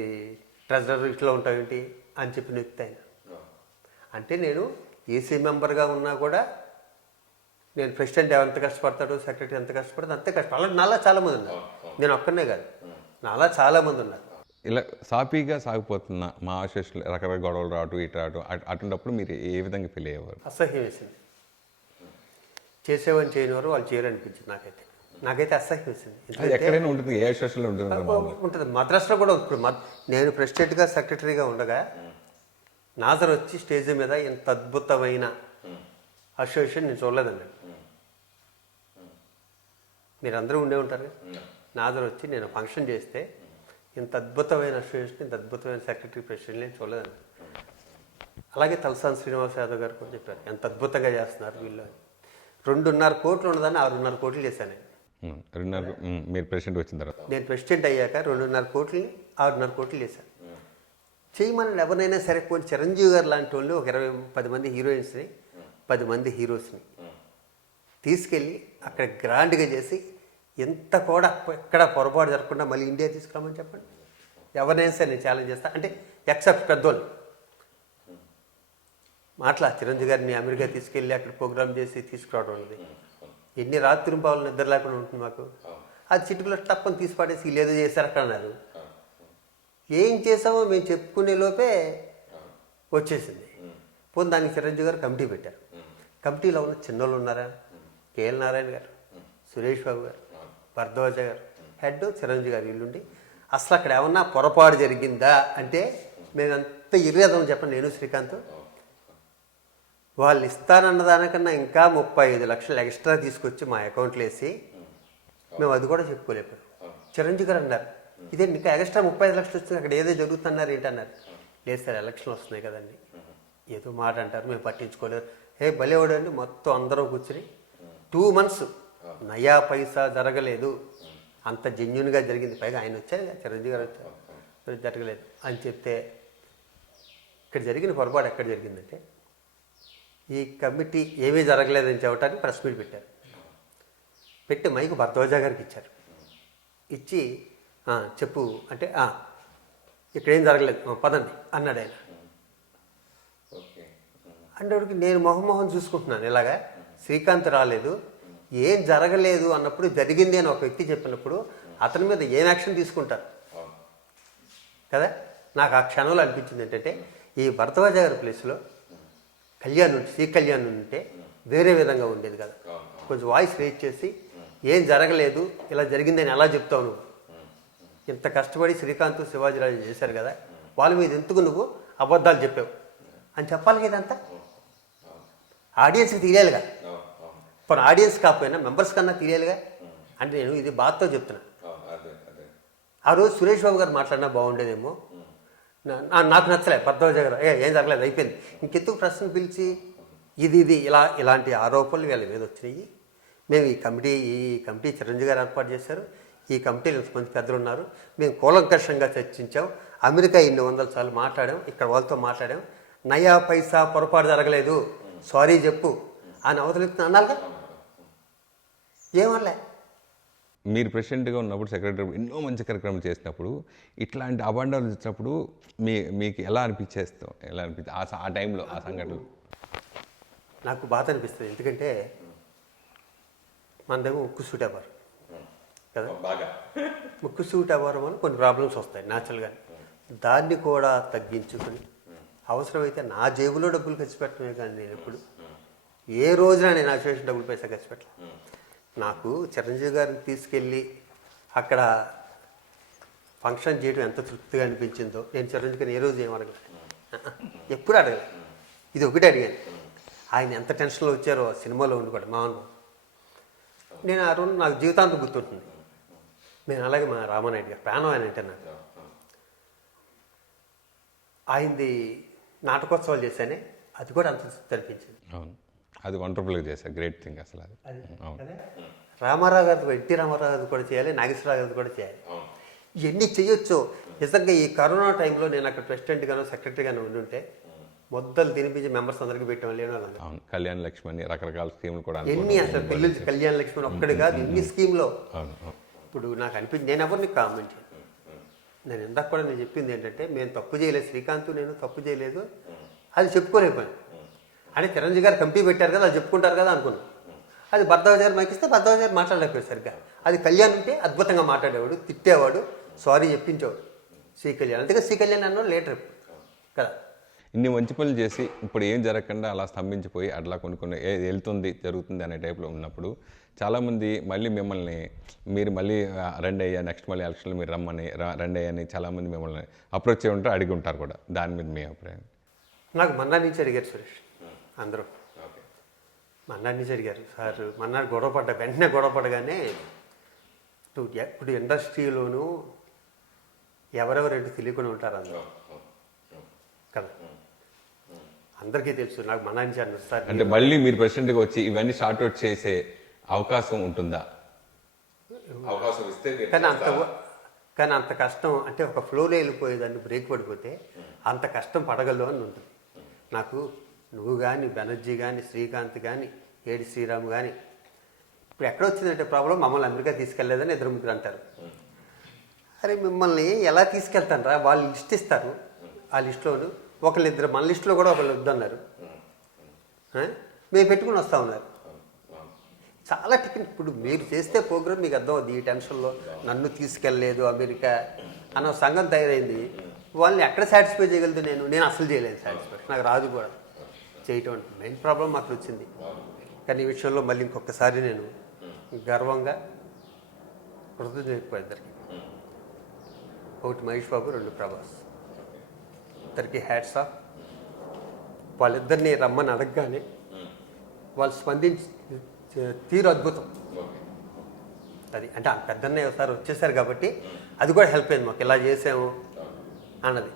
ట్రెజరర్ ఇట్లా ఉంటావు ఏంటి అని చెప్పి నెక్కుతాను. అంటే నేను ఈసీ మెంబర్గా ఉన్నా కూడా నేను ప్రెసిడెంట్ ఎంత కష్టపడతాడు, సెక్రటరీ ఎంత కష్టపడతాడు అంతే కష్టం. అలా నాలా చాలామంది ఉన్నారు, నేను ఒక్కనే కాదు, నాలా చాలామంది ఉన్నారు. ఇలా సాఫీగా సాగిపోతున్న మా అసోసియేషన్ రకరకాల గొడవలు రావటం ఇటు రావటం, అటువంటిప్పుడు మీరు ఏ విధంగా ఫీల్ అయ్యేవారు? అసహ్యం వేసింది. చేసేవాడిని చేయనివారు వాళ్ళు చేయాలనిపించింది. నాకైతే అసహ్యం వేసింది. ఎక్కడైనా ఉంటుంది, ఏ అసోసియేషన్లో ఉంటుంది, మద్రాసులో కూడా. ఇప్పుడు నేను ప్రెసిడెంట్గా సెక్రటరీగా ఉండగా నాజర్ వచ్చి స్టేజ్ మీద ఇంత అద్భుతమైన అసోసియేషన్ నేను చూడలేదండి. మీరందరూ ఉండే ఉంటారు. నాజర్ వచ్చి నేను ఫంక్షన్ చేస్తే ఇంత అద్భుతమైన అసోసియేషన్, ఇంత అద్భుతమైన సెక్రటరీ ప్రెసిడెంట్ నేను చూడలేదండి. అలాగే తలసాని శ్రీనివాస్ యాదవ్ గారు కూడా చెప్పారు ఎంత అద్భుతంగా చేస్తున్నారు వీళ్ళు. 2.5 కోట్లు ఉన్నదాన్ని 6.5 కోట్లు చేశాను నేను. 2.5 మీరు ప్రెసిడెంట్ వచ్చిన తర్వాత నేను ప్రెసిడెంట్ అయ్యాక 2.5 కోట్లని 6.5 కోట్లు చేశాను. చేయమని ఎవరినైనా సరే పోనీ చిరంజీవి గారు లాంటి వాళ్ళు ఒక 10 మంది హీరోయిన్స్ని 10 మంది హీరోస్ని తీసుకెళ్ళి అక్కడ గ్రాండ్గా చేసి ఎంత కూడా ఎక్కడ పొరపాటు జరగకుండా మళ్ళీ ఇండియా తీసుకురామని చెప్పండి. ఎవరినైనా సరే నేను ఛాలెంజ్ చేస్తాను. అంటే ఎక్సెప్ట్ పెద్దోళ్ళు మాట్లా చిరంజీవి గారిని అమెరికా తీసుకెళ్ళి అక్కడ ప్రోగ్రామ్ చేసి తీసుకురావడం ఉన్నది. ఎన్ని రాత్రి పావులు నిద్ర లేకుండా ఉంటుంది మాకు. అది చిటుకులో టప్పని తీసి పడేసి లేదో చేశారు అక్కడ అన్నారు. ఏం చేసామో మేము చెప్పుకునే లోపే వచ్చేసింది. పోనీ దానికి చిరంజీవి గారు కమిటీ పెట్టారు. కమిటీలో ఉన్న చిన్నోళ్ళు ఉన్నారా, కేఎల్ నారాయణ గారు, సురేష్ బాబు గారు, భరద్వాజ గారు, హెడ్ చిరంజీవి గారు వీళ్ళుండి అసలు అక్కడ ఏమన్నా పొరపాటు జరిగిందా అంటే మేమంత ఇర్రేదామని చెప్పండి. నేను శ్రీకాంత్ వాళ్ళు ఇస్తానన్న దానికన్నా ఇంకా 35 లక్షలు ఎక్స్ట్రా తీసుకొచ్చి మా అకౌంట్లో వేసి మేము అది కూడా చెప్పుకోలేకపోయాం. చిరంజీవి గారు అన్నారు ఇదే ఇంకా ఎక్స్ట్రా 35 లక్షలు వచ్చింది అక్కడ ఏదో జరుగుతున్నారు ఏంటన్నారు. లేదు సార్ ఎలక్షన్లు వస్తున్నాయి కదండి ఏదో మాట అంటారు మేము పట్టించుకోలేదు. భలేవాడు అండి మొత్తం అందరూ కూర్చుని 2 months నయా పైసా జరగలేదు, అంత జెన్యున్గా జరిగింది. పైగా ఆయన వచ్చారు చిరంజీవి గారు వచ్చారు జరగలేదు అని చెప్తే ఇక్కడ జరిగిన పొరపాటు ఎక్కడ జరిగిందంటే ఈ కమిటీ ఏమీ జరగలేదని చెప్పడానికి ప్రెస్ మీట్ పెట్టారు. పెట్టి మైకు భరద్వాజ గారికి ఇచ్చారు. ఇచ్చి చెప్పు అంటే ఇక్కడేం జరగలేదు పదండి అన్నాడు ఆయన. అంటే నేను మొహం చూసుకుంటున్నాను ఇలాగా శ్రీకాంత్ రాలేదు ఏం జరగలేదు అన్నప్పుడు జరిగింది అని ఒక వ్యక్తి చెప్పినప్పుడు అతని మీద ఏం యాక్షన్ తీసుకుంటారు కదా. నాకు ఆ క్షణంలో అనిపించింది ఏంటంటే ఈ భరద్వాజ గారి ప్లేస్లో శ్రీ కళ్యాణ్ ఉంటే వేరే విధంగా ఉండేది కదా. కొంచెం వాయిస్ రేజ్ చేసి ఏం జరగలేదు ఇలా జరిగిందని ఎలా చెప్తావు నువ్వు, ఇంత కష్టపడి శ్రీకాంత్ శివాజీరాజు చేశారు కదా వాళ్ళ మీద ఎందుకు నువ్వు అబద్ధాలు చెప్పావు అని చెప్పాలి కదా. అంతా ఆడియన్స్కి తెలియాలిగా, మన ఆడియన్స్ కాకపోయినా మెంబర్స్ కన్నా తెలియాలిగా. అంటే నేను ఇది బాధతో చెప్తున్నా. ఆ రోజు సురేష్ బాబు గారు మాట్లాడినా బాగుండేదేమో, నాకు నచ్చలే. భరద్వాజ గారు ఏం జరగలేదు అయిపోయింది, ఇంకెందుకు ప్రశ్న పిలిచి ఇది ఇలాంటి ఆరోపణలు వీళ్ళ మీద వచ్చినాయి. మేము ఈ కమిటీ చిరంజీవి గారు ఏర్పాటు చేశారు, ఈ కమిటీలో కొంచెం పెద్దలు ఉన్నారు, మేము కూలంకషంగా చర్చించాం, అమెరికా 100 సార్లు మాట్లాడాం, ఇక్కడ వాళ్ళతో మాట్లాడాం, నయా పైసా పొరపాటు జరగలేదు సారీ చెప్పు అని అవతలిస్తున్నా అన్నారుగా. ఏమనలే. మీరు ప్రెసిడెంట్గా ఉన్నప్పుడు సెక్రటరీ ఎన్నో మంచి కార్యక్రమాలు చేసినప్పుడు ఇట్లాంటి అబండాలు ఇచ్చినప్పుడు మీకు ఎలా అనిపించింది ఆ టైంలో ఆ సంఘటనలు? నాకు బాధ అనిపిస్తుంది. ఎందుకంటే మనదేమో ముక్కు సూట్ అవ్వరు కదా, ముక్కు సూట్ అవ్వడం వల్ల కొన్ని ప్రాబ్లమ్స్ వస్తాయి న్యాచురల్గా. దాన్ని కూడా తగ్గించుకుని అవసరమైతే నా జేబులో డబ్బులు ఖర్చు పెట్టడమే కానీ నేను ఎప్పుడు ఏ రోజున నేను అసోసియేషన్ డబ్బులు పైసా ఖర్చు పెట్టాను. నాకు చిరంజీవి గారిని తీసుకెళ్ళి అక్కడ ఫంక్షన్ చేయడం ఎంత తృప్తిగా అనిపించిందో నేను చిరంజీవి గారిని ఏ రోజు ఏం అడగలేదు, ఎప్పుడు అడగలేదు. ఇది ఒకటి అడిగాను, ఆయన ఎంత టెన్షన్లో వచ్చారో సినిమాలో ఉండి కూడా మామూలు. నేను ఆ రోజు నాకు జీవితాంతం గుర్తుంటుంది. నేను అలాగే మా రామానాయుడు గారు ప్రాణం ఆయన అంటే నాకు. ఆయనది నాటకోత్సవాలు చేశానే అది కూడా అంత అనిపించింది. అవును, అది వండర్ఫుల్గా చేశారు, గ్రేట్ థింగ్ అసలు అది. రామారావు గారిది ఎన్టీ రామారావు గారిది కూడా చేయాలి, నాగేశ్వరరావు గారిది కూడా చేయాలి. ఇవన్నీ చేయొచ్చు. నిజంగా ఈ కరోనా టైంలో నేను అక్కడ ప్రెసిడెంట్గానో సెక్రటరీగానో ఉండుంటే మొద్దలు తినిపించి మెంబర్స్ అందరికీ పెట్టాం లేనో. అవును, కళ్యాణ్ లక్ష్మణ్ రకరకాల స్కీములు కూడా ఎన్ని అసలు పిల్లలు కళ్యాణ లక్ష్మణ్ ఒక్కడి కాదు ఎన్ని స్కీమ్లో. ఇప్పుడు నాకు అనిపించింది, నేను ఎవరిని కామెంట్ చేయను. నేను ఇందాక కూడా నేను చెప్పింది ఏంటంటే మేము తప్పు చేయలేదు, శ్రీకాంత్ నేను తప్పు చేయలేదు, అది చెప్పుకోలేకపోయాను. అంటే చిరంజీవి గారు కమిటీ పెట్టారు కదా అది చెప్పుకుంటారు కదా అనుకున్నాను. అది భరద్వాజ గారు మాకిస్తే భరద్వాజ గారు మాట్లాడలేకపోయారు సరిగ్గా. అది కళ్యాణ్ ఉంటే అద్భుతంగా మాట్లాడేవాడు, తిట్టేవాడు, సారీ చెప్పించేవాడు. శ్రీ కళ్యాణ్ అందుకే శ్రీ కళ్యాణ్ అన్న లేటర్ కదా. ఇన్ని మంచి పనులు చేసి ఇప్పుడు ఏం జరగకుండా అలా స్తంభించిపోయి అట్లా కొన్ని జరుగుతుంది అనే టైప్లో ఉన్నప్పుడు చాలామంది మళ్ళీ మిమ్మల్ని మీరు మళ్ళీ రండి అయ్యా నెక్స్ట్ మళ్ళీ ఎలక్షన్లో మీరు రండి అయ్యా అని చాలామంది మిమ్మల్ని అప్రోచ్ చేయి ఉంటారు, అడిగి ఉంటారు కూడా. దాని మీద మీ అభిప్రాయం? నాకు మన్నా నుంచి అడిగారు సురేష్ అందరూ. మన్నాడు నుంచి అడిగారు సార్, మన్నాడు వెంటనే గొడవ పడగానే ఇప్పుడు ఇండస్ట్రీలోనూ ఎవరెవరంటే తెలియకుండా ఉంటారు అందరూ కదా. అందరికీ తెలుసు, నాకు మనాయించి అన్నారు సార్. అంటే మళ్ళీ మీరు ప్రెసిడెంట్గా వచ్చి ఇవన్నీ షార్ట్ అవుట్ చేసే అవకాశం ఉంటుందా? అవకాశం ఇస్తే కానీ అంత కష్టం అంటే ఒక ఫ్లోలో వెళ్ళిపోయేదాన్ని బ్రేక్ పడిపోతే అంత కష్టం పడగలదు అని ఉంటుంది నాకు. నువ్వు కానీ, బెనర్జీ కానీ, శ్రీకాంత్ కానీ, ఏడి శ్రీరామ్ కానీ, ఇప్పుడు ఎక్కడ వచ్చిందంటే ప్రాబ్లం, మమ్మల్ని అమెరికా తీసుకెళ్లేదని ఇద్దరు ముగ్గురు అంటారు. అరే మిమ్మల్ని ఎలా తీసుకెళ్తాను రా, వాళ్ళు లిస్ట్ ఇస్తారు, ఆ లిస్టులోను ఒకళ్ళిద్దరు మన లిస్టులో కూడా ఒకళ్ళు వద్దన్నారు, మేము పెట్టుకుని వస్తా ఉన్నారు. చాలా టికెట్. ఇప్పుడు మీరు చేస్తే ప్రోగ్రామ్ మీకు అర్థం అవుతుంది. ఈ టెన్షన్లో నన్ను తీసుకెళ్ళలేదు అమెరికా అన్న సంఘం తయారైంది. వాళ్ళని ఎక్కడ సాటిస్ఫై చేయగలదు? నేను అసలు చేయలేదు సాటిస్ఫై, నాకు రాదు కూడా చేయటం. అంటే మెయిన్ ప్రాబ్లం అక్కడ వచ్చింది. కానీ ఈ విషయంలో మళ్ళీ ఇంకొకసారి నేను గర్వంగా కృతజ్ఞత చెప్పాను ఇద్దరికి. ఒకటి మహేష్ బాబు, రెండు ప్రభాస్. ఇద్దరికి హ్యాట్స్ ఆఫ్. వాళ్ళిద్దరిని రమ్మని అడగగానే వాళ్ళు స్పందించి తీరు అద్భుతం. అది అంటే ఆ పెద్దన్నయ్య ఒకసారి వచ్చేసారు కాబట్టి అది కూడా హెల్ప్ అయింది మాకు. ఇలా చేసాము అన్నది.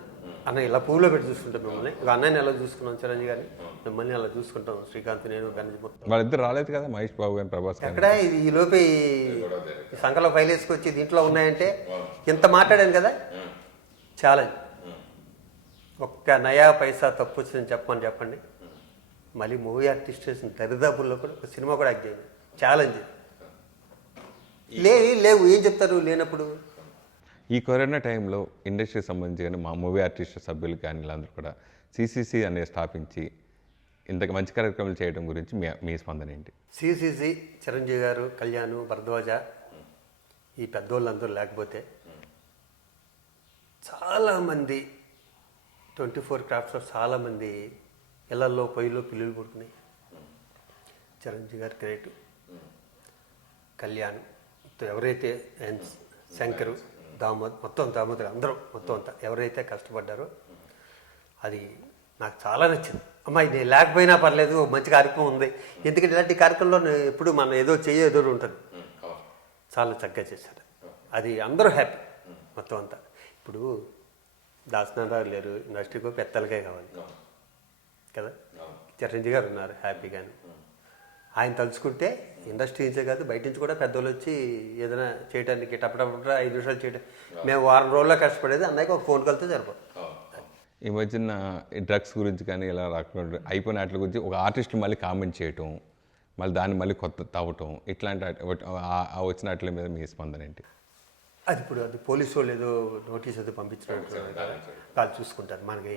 అన్న ఇలా పూలో పెట్టి చూసుకుంటాం మిమ్మల్ని, ఇక అన్నయ్యని ఎలా చూసుకున్నాం చిరంజీవి గారిని, మిమ్మల్ని అలా చూసుకుంటాం, శ్రీకాంత్, నేను, బెనర్జీ మొత్తం. వాళ్ళిద్దరు రాలేదు కదా, మహేష్ బాబు గారు, ప్రభాస్ గారు. ఎక్కడ ఈ లోపే ఈ సంఘంలో ఫైల్ వేసుకొచ్చి దీంట్లో ఉన్నాయంటే ఇంత మాట్లాడాను కదా. ఛాలెంజ్. ఒక్క నయా పైసా తప్పు వచ్చిందని చెప్పండి. మళ్ళీ మూవీ ఆర్టిస్ట్ దరిదాపుల్లో కూడా ఒక సినిమా కూడా యాక్ట్ చేయండి. ఛాలెంజ్. లేవు ఏం చెప్తారు లేనప్పుడు. ఈ కరోనా టైంలో ఇండస్ట్రీకి సంబంధించి కానీ మా మూవీ ఆర్టిస్ట్ సభ్యులు కానీ వీళ్ళందరూ కూడా సిసిసి అనేది స్థాపించి ఇంతకు మంచి కార్యక్రమాలు చేయడం గురించి మీ స్పందన ఏంటి? సిసిసి చిరంజీవి గారు, కళ్యాణ్, భరద్వాజ, ఈ పెద్దోళ్ళందరూ లేకపోతే చాలామంది 24 క్రాఫ్ట్స్లో చాలామంది ఇళ్లలో పొయ్యిలో పిల్లులు పుడుతున్నాయి. చిరంజీవి గారు గ్రేట్, కళ్యాణ్, ఎవరైతే శంకరు, దామోదర్ అందరూ మొత్తం అంతా ఎవరైతే కష్టపడ్డారో అది నాకు చాలా నచ్చింది. అమ్మాయి నేను లేకపోయినా పర్లేదు, మంచి కార్యక్రమం ఉంది. ఎందుకంటే ఇలాంటి కార్యక్రమంలో ఎప్పుడు మనం ఏదో ఉంటుంది. చాలా చక్కగా చేశారు. అది అందరూ హ్యాపీ మొత్తం అంతా. ఇప్పుడు దాసనారావు లేరు, ఇండస్ట్రీకి పెద్దలకే కావాలి కదా. చిరంజీవి గారు ఉన్నారు హ్యాపీగాను. ఆయన తలుచుకుంటే ఇండస్ట్రీ నుంచే కాదు బయట నుంచి కూడా పెద్దోళ్ళు వచ్చి ఏదైనా చేయడానికి టపటపట 5 నిమిషాలు చేయడం. మేము వారం రోజుల్లో కష్టపడేది అన్నయ్యకి ఒక ఫోన్ కాల్తో సరిపోతుంది. ఈ మధ్యన డ్రగ్స్ గురించి కానీ ఇలా రాకుండా అయిపోయిన వాటి గురించి ఒక ఆర్టిస్ట్ మళ్ళీ కామెంట్ చేయటం, మళ్ళీ దాన్ని మళ్ళీ కొత్త తవ్వటం, ఇట్లాంటి వచ్చిన వాటి మీద మీ స్పందన ఏంటి? అది పోలీసు వాళ్ళు ఏదో నోటీస్ ఏదో పంపించినట్టు వాళ్ళు చూసుకుంటారు. మనకి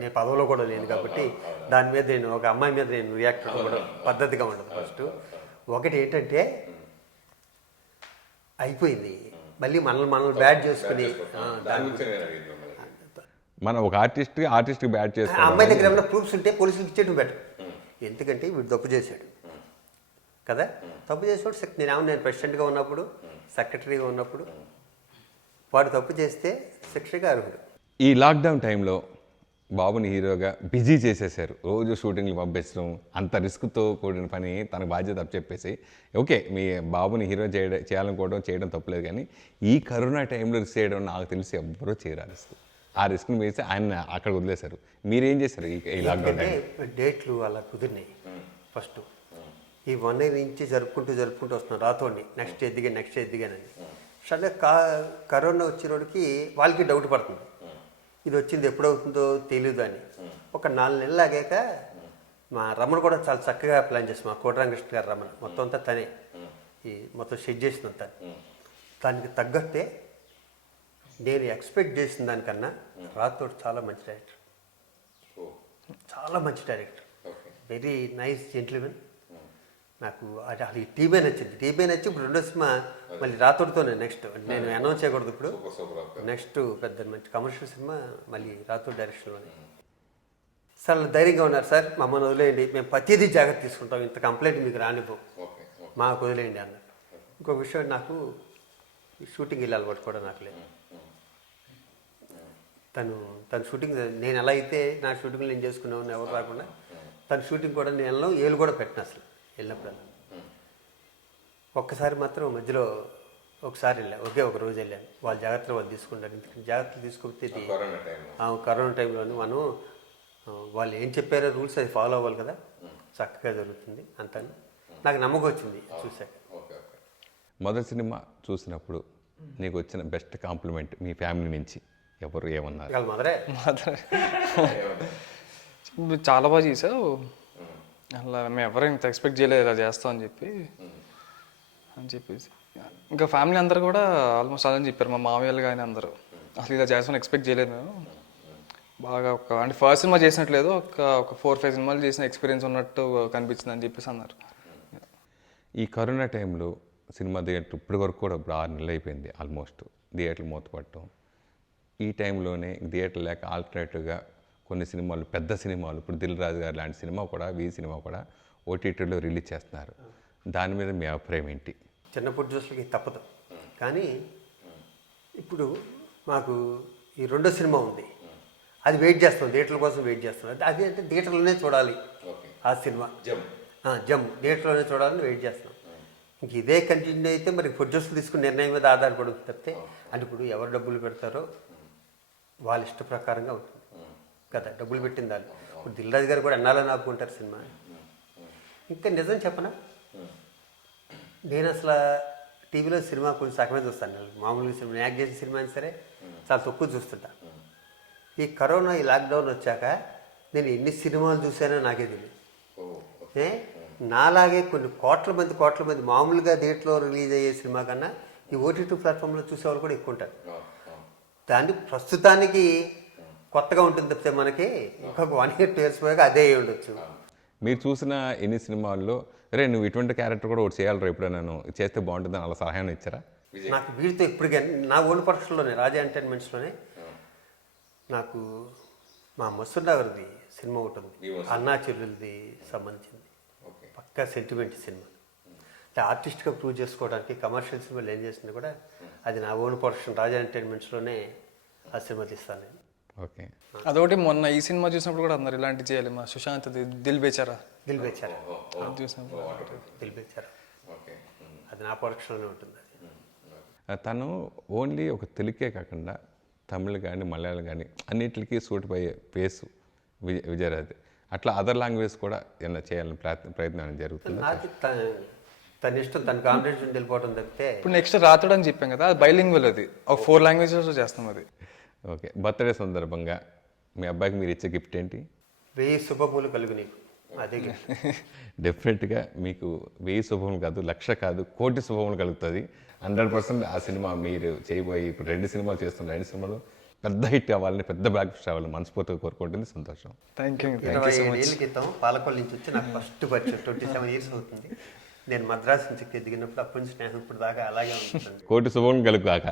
నేను పదవిలో కూడా లేను కాబట్టి దాని మీద నేను ఒక అమ్మాయి మీద నేను రియాక్ట్ అవ్వడం పద్ధతిగా ఉండదు. ఫస్ట్ ఒకటి ఏంటంటే అయిపోయింది, మళ్ళీ మనల్ని బ్యాడ్ చేసుకుని మనం ఒక ఆర్టిస్ట్ బ్యాడ్ చేస్తాం. అమ్మాయి దగ్గర ఏమైనా ప్రూఫ్స్ ఉంటే పోలీసులకు ఇచ్చేయడం బెటర్. ఎందుకంటే వీడు తప్పు చేశాడు కదా. తప్పు చేసేవాడు నేను ప్రెసిడెంట్గా ఉన్నప్పుడు, సెక్రటరీగా ఉన్నప్పుడు వాడు తప్పు చేస్తే శిక్షగా అర్హుడు. ఈ లాక్డౌన్ టైంలో బాబుని హీరోగా బిజీ చేసేసారు. రోజు షూటింగ్లు పంపించడం, అంత రిస్క్తో కూడిన పని తన బాధ్యత చెప్పేసి ఓకే మీ బాబుని హీరో చేయాలనుకోవడం చేయడం తప్పలేదు. కానీ ఈ కరోనా టైంలో రిస్క్ చేయడం నాకు తెలిసి ఎవ్వరూ చేయరు. ఆ రిస్క్ని వేసి ఆయన అక్కడ వదిలేశారు. మీరేం చేశారు ఈ లాక్డౌన్ టైం? డేట్లు అలా కుదిరినాయి. ఫస్ట్ ఈ 1 year నుంచి జరుపుకుంటూ వస్తున్నాం రాతోడిని నెక్స్ట్ ఎదిగానని. సడన్గా కరోనా వచ్చినోడికి వాళ్ళకి డౌట్ పడుతుంది, ఇది వచ్చింది ఎప్పుడవుతుందో తెలియదు అని. ఒక 4 నెలలు ఆగాక మా రమణ కూడా చాలా చక్కగా ప్లాన్ చేస్తాం. మా కోటరామకృష్ణ గారు రమణ మొత్తం అంతా తనే ఈ మొత్తం షెడ్ చేసినంత. దానికి తగ్గట్టే నేను ఎక్స్పెక్ట్ చేసిన దానికన్నా రాతోడు చాలా మంచి డైరెక్టర్, వెరీ నైస్ జెంట్లిమెన్. నాకు అది ఈ టీమే నచ్చి ఇప్పుడు రెండో సినిమా మళ్ళీ రాతోడితోనే నెక్స్ట్ నేను అనౌన్స్ చేయకూడదు ఇప్పుడు. నెక్స్ట్ పెద్ద మంచి కమర్షియల్ సినిమా మళ్ళీ రాతోడి డైరెక్షన్లోనే. సార్ ధైర్యంగా ఉన్నారు సార్, మమ్మల్ని వదిలేయండి, మేము ప్రతిదీ జాగ్రత్త తీసుకుంటాం, ఇంత కంప్లైంట్ మీకు రానిపో, మాకు వదిలేయండి అన్నారు. ఇంకొక విషయం, నాకు షూటింగ్ వెళ్ళాలి అలవాటు కూడా నాకు లేదు. తను షూటింగ్ నేను ఎలా అయితే నా షూటింగ్లో నేను చేసుకున్నాను ఎవరు రాకుండా, తన షూటింగ్ కూడా నేను వెళ్ళను, ఏళ్ళు కూడా పెట్టిన అసలు వెళ్ళినప్పుడల్లా. ఒక్కసారి మాత్రం మధ్యలో ఒకసారి వెళ్ళాను, ఒక రోజు వెళ్ళాను. వాళ్ళ జాగ్రత్తలు వాళ్ళు తీసుకుంటారు. జాగ్రత్తలు తీసుకుంటే కరోనా టైంలోని మనం వాళ్ళు ఏం చెప్పారో రూల్స్ అది ఫాలో అవ్వాలి కదా, చక్కగా జరుగుతుంది అంతా. నాకు నమ్మకం వచ్చింది చూశాక. మొదటి సినిమా చూసినప్పుడు నీకు వచ్చిన బెస్ట్ కాంప్లిమెంట్ మీ ఫ్యామిలీ నుంచి ఎవరు ఏమన్నారు? వాళ్ళ మదరే నువ్వు చాలా బాగా చేసావు, అలా మేము ఎవరు ఇంత ఎక్స్పెక్ట్ చేయలేదు ఇలా చేస్తావు అని చెప్పేసి ఇంకా ఫ్యామిలీ అందరు కూడా ఆల్మోస్ట్ అదని చెప్పారు. మా మామయ్యలు కానీ అందరూ అసలు ఇలా చేస్తామని ఎక్స్పెక్ట్ చేయలేదు మేము. బాగా అంటే ఫస్ట్ సినిమా చేసినట్లేదు, ఒక 4-5 సినిమాలు చేసిన ఎక్స్పీరియన్స్ ఉన్నట్టు కనిపించింది అని చెప్పేసి అన్నారు. ఈ కరోనా టైంలో సినిమా థియేటర్ ఇప్పటి వరకు కూడా ఇప్పుడు 6 నెలలు అయిపోయింది ఆల్మోస్ట్ థియేటర్లు మూతపడటం. ఈ టైంలోనే థియేటర్ లేక ఆల్టర్నేటివ్గా కొన్ని సినిమాలు, పెద్ద సినిమాలు, ఇప్పుడు దిల్ రాజు గారు లాంటి సినిమా కూడా, సినిమా కూడా ఓటీటీలో రిలీజ్ చేస్తున్నారు. దాని మీద మీ అభిప్రాయం ఏంటి? చిన్న ప్రొడ్యూసర్లకి తప్పదు, కానీ ఇప్పుడు మాకు ఈ రెండో సినిమా ఉంది, అది వెయిట్ చేస్తాం, థియేటర్ల కోసం వెయిట్ చేస్తాం. అది అంటే థియేటర్లోనే చూడాలి ఆ సినిమా, జమ్ థియేటర్లోనే చూడాలని వెయిట్ చేస్తాం. ఇంక ఇదే కంటిన్యూ అయితే మరి ప్రొడ్యూసర్లు తీసుకున్న నిర్ణయం మీద ఆధారపడుతుంది తప్పితే, అంటే ఇప్పుడు ఎవరు డబ్బులు పెడతారో వాళ్ళ ఇష్ట ప్రకారంగా ఉంటుంది కదా, డబ్బులు పెట్టింది వాళ్ళు. ఇప్పుడు దిల్ రాజు గారు కూడా ఎన్నాళ్ళని ఆపుకుంటారు సినిమా. ఇంకా నిజం చెప్పనా, నేను అసలు టీవీలో సినిమా కొంచెం సగమే చూస్తాను. మామూలుగా సినిమా, యాక్ట్ చేసిన సినిమా అయినా సరే చాలా తక్కువ చూస్తుంటా. ఈ కరోనా, ఈ లాక్డౌన్ వచ్చాక నేను ఎన్ని సినిమాలు చూసానో నాకే తెలియదు. నాలాగే కొన్ని కోట్ల మంది మామూలుగా థియేటర్లో రిలీజ్ అయ్యే సినిమా కన్నా ఈ ఓటీటీ ప్లాట్ఫామ్లో చూసేవాళ్ళు కూడా ఎక్కువ ఉంటారు. దాన్ని ప్రస్తుతానికి కొత్తగా ఉంటుంది తప్పితే మనకి ఇంకొక 1 year 2 years పోయాక అదే అయి ఉండొచ్చు. మీరు చూసిన ఎన్ని సినిమాల్లో రే నువ్వు ఇటువంటి క్యారెక్టర్ కూడా ఒకటి చేయాలి, ఎప్పుడైనా నేను చేస్తే బాగుంటుందని అలా సలహా ఇచ్చారా? నాకు వీడితో ఇప్పుడు కానీ నా ఓల్డ్ ప్రొడక్షన్లోనే, రాజా ఎంటర్టైన్మెంట్స్లోనే నాకు మా మసూర్నా గారిది సినిమా ఒకటి ఉంది, అన్నా చెల్లెలది సంబంధించింది, పక్కా సెంటిమెంట్ సినిమా. అంటే ఆర్టిస్ట్గా ప్రూవ్ చేసుకోవడానికి కమర్షియల్ సినిమాలు ఏం చేసింది కూడా అది నా ఓన్ ప్రొడక్షన్ రాజా ఎంటర్టైన్మెంట్స్లోనే ఆ సినిమా తీస్తాను నేను. ఓకే. అదొకటి మొన్న ఈ సినిమా చూసినప్పుడు కూడా అన్నారు ఇలాంటివి చేయాలి. మా సుశాంత్ దిల్ బేచారా చూసినప్పుడు అది నా ప్రొడక్షన్లోనే ఉంటుంది. తను ఓన్లీ ఒక తెలుగే కాకుండా తమిళ్ కానీ మలయాళం కానీ అన్నిటికీ సూట్ అయ్యే ఫేసు విజయరాజ్. అట్లా అదర్ లాంగ్వేజ్ కూడా ఏమైనా చేయాలని ప్రయత్నం జరుగుతుంది. నాకు తన ఇష్టం, తన కాన్ఫిడెన్స్ వెళ్ళిపోవడం తప్పితే. ఇప్పుడు నెక్స్ట్ రాతడు అని చెప్పాం కదా, అది బైలింగ్వల్, అది ఒక 4 languages చేస్తాం అది. ఓకే. బర్త్డే సందర్భంగా మీ అబ్బాయికి మీరు ఇచ్చే గిఫ్ట్ ఏంటి? 1000 శుభములు కలుగు నీకు, అదే గిఫ్ట్. డెఫినెట్గా మీకు 1000 శుభములు కాదు, 1,00,000 కాదు, 1,00,00,000 శుభములు కలుగుతుంది. 100% ఆ సినిమా మీరు చేయబోయి ఇప్పుడు 2 సినిమాలు చేస్తున్నారు, 2 సినిమాలు పెద్ద హిట్ అవ్వాలని, పెద్ద బ్లాక్ బస్టర్ అవ్వాలని మనస్ఫూర్తిగా కోరుకుంటుంది. సంతోషం. Thank you. 25 ఏళ్ళ క్రితం పాలకొల్లు నుంచి వచ్చి నాకు ఫస్ట్ పరిచయం, 27 years అవుతుంది. నేను మద్రాసు నుంచి ఎదిగినప్పుడు అప్పటి నుంచి స్నేహం ఇప్పుడు దాకా అలాగే ఉంటుంది. 1,00,00,000 శుభములు కలుగు కాక.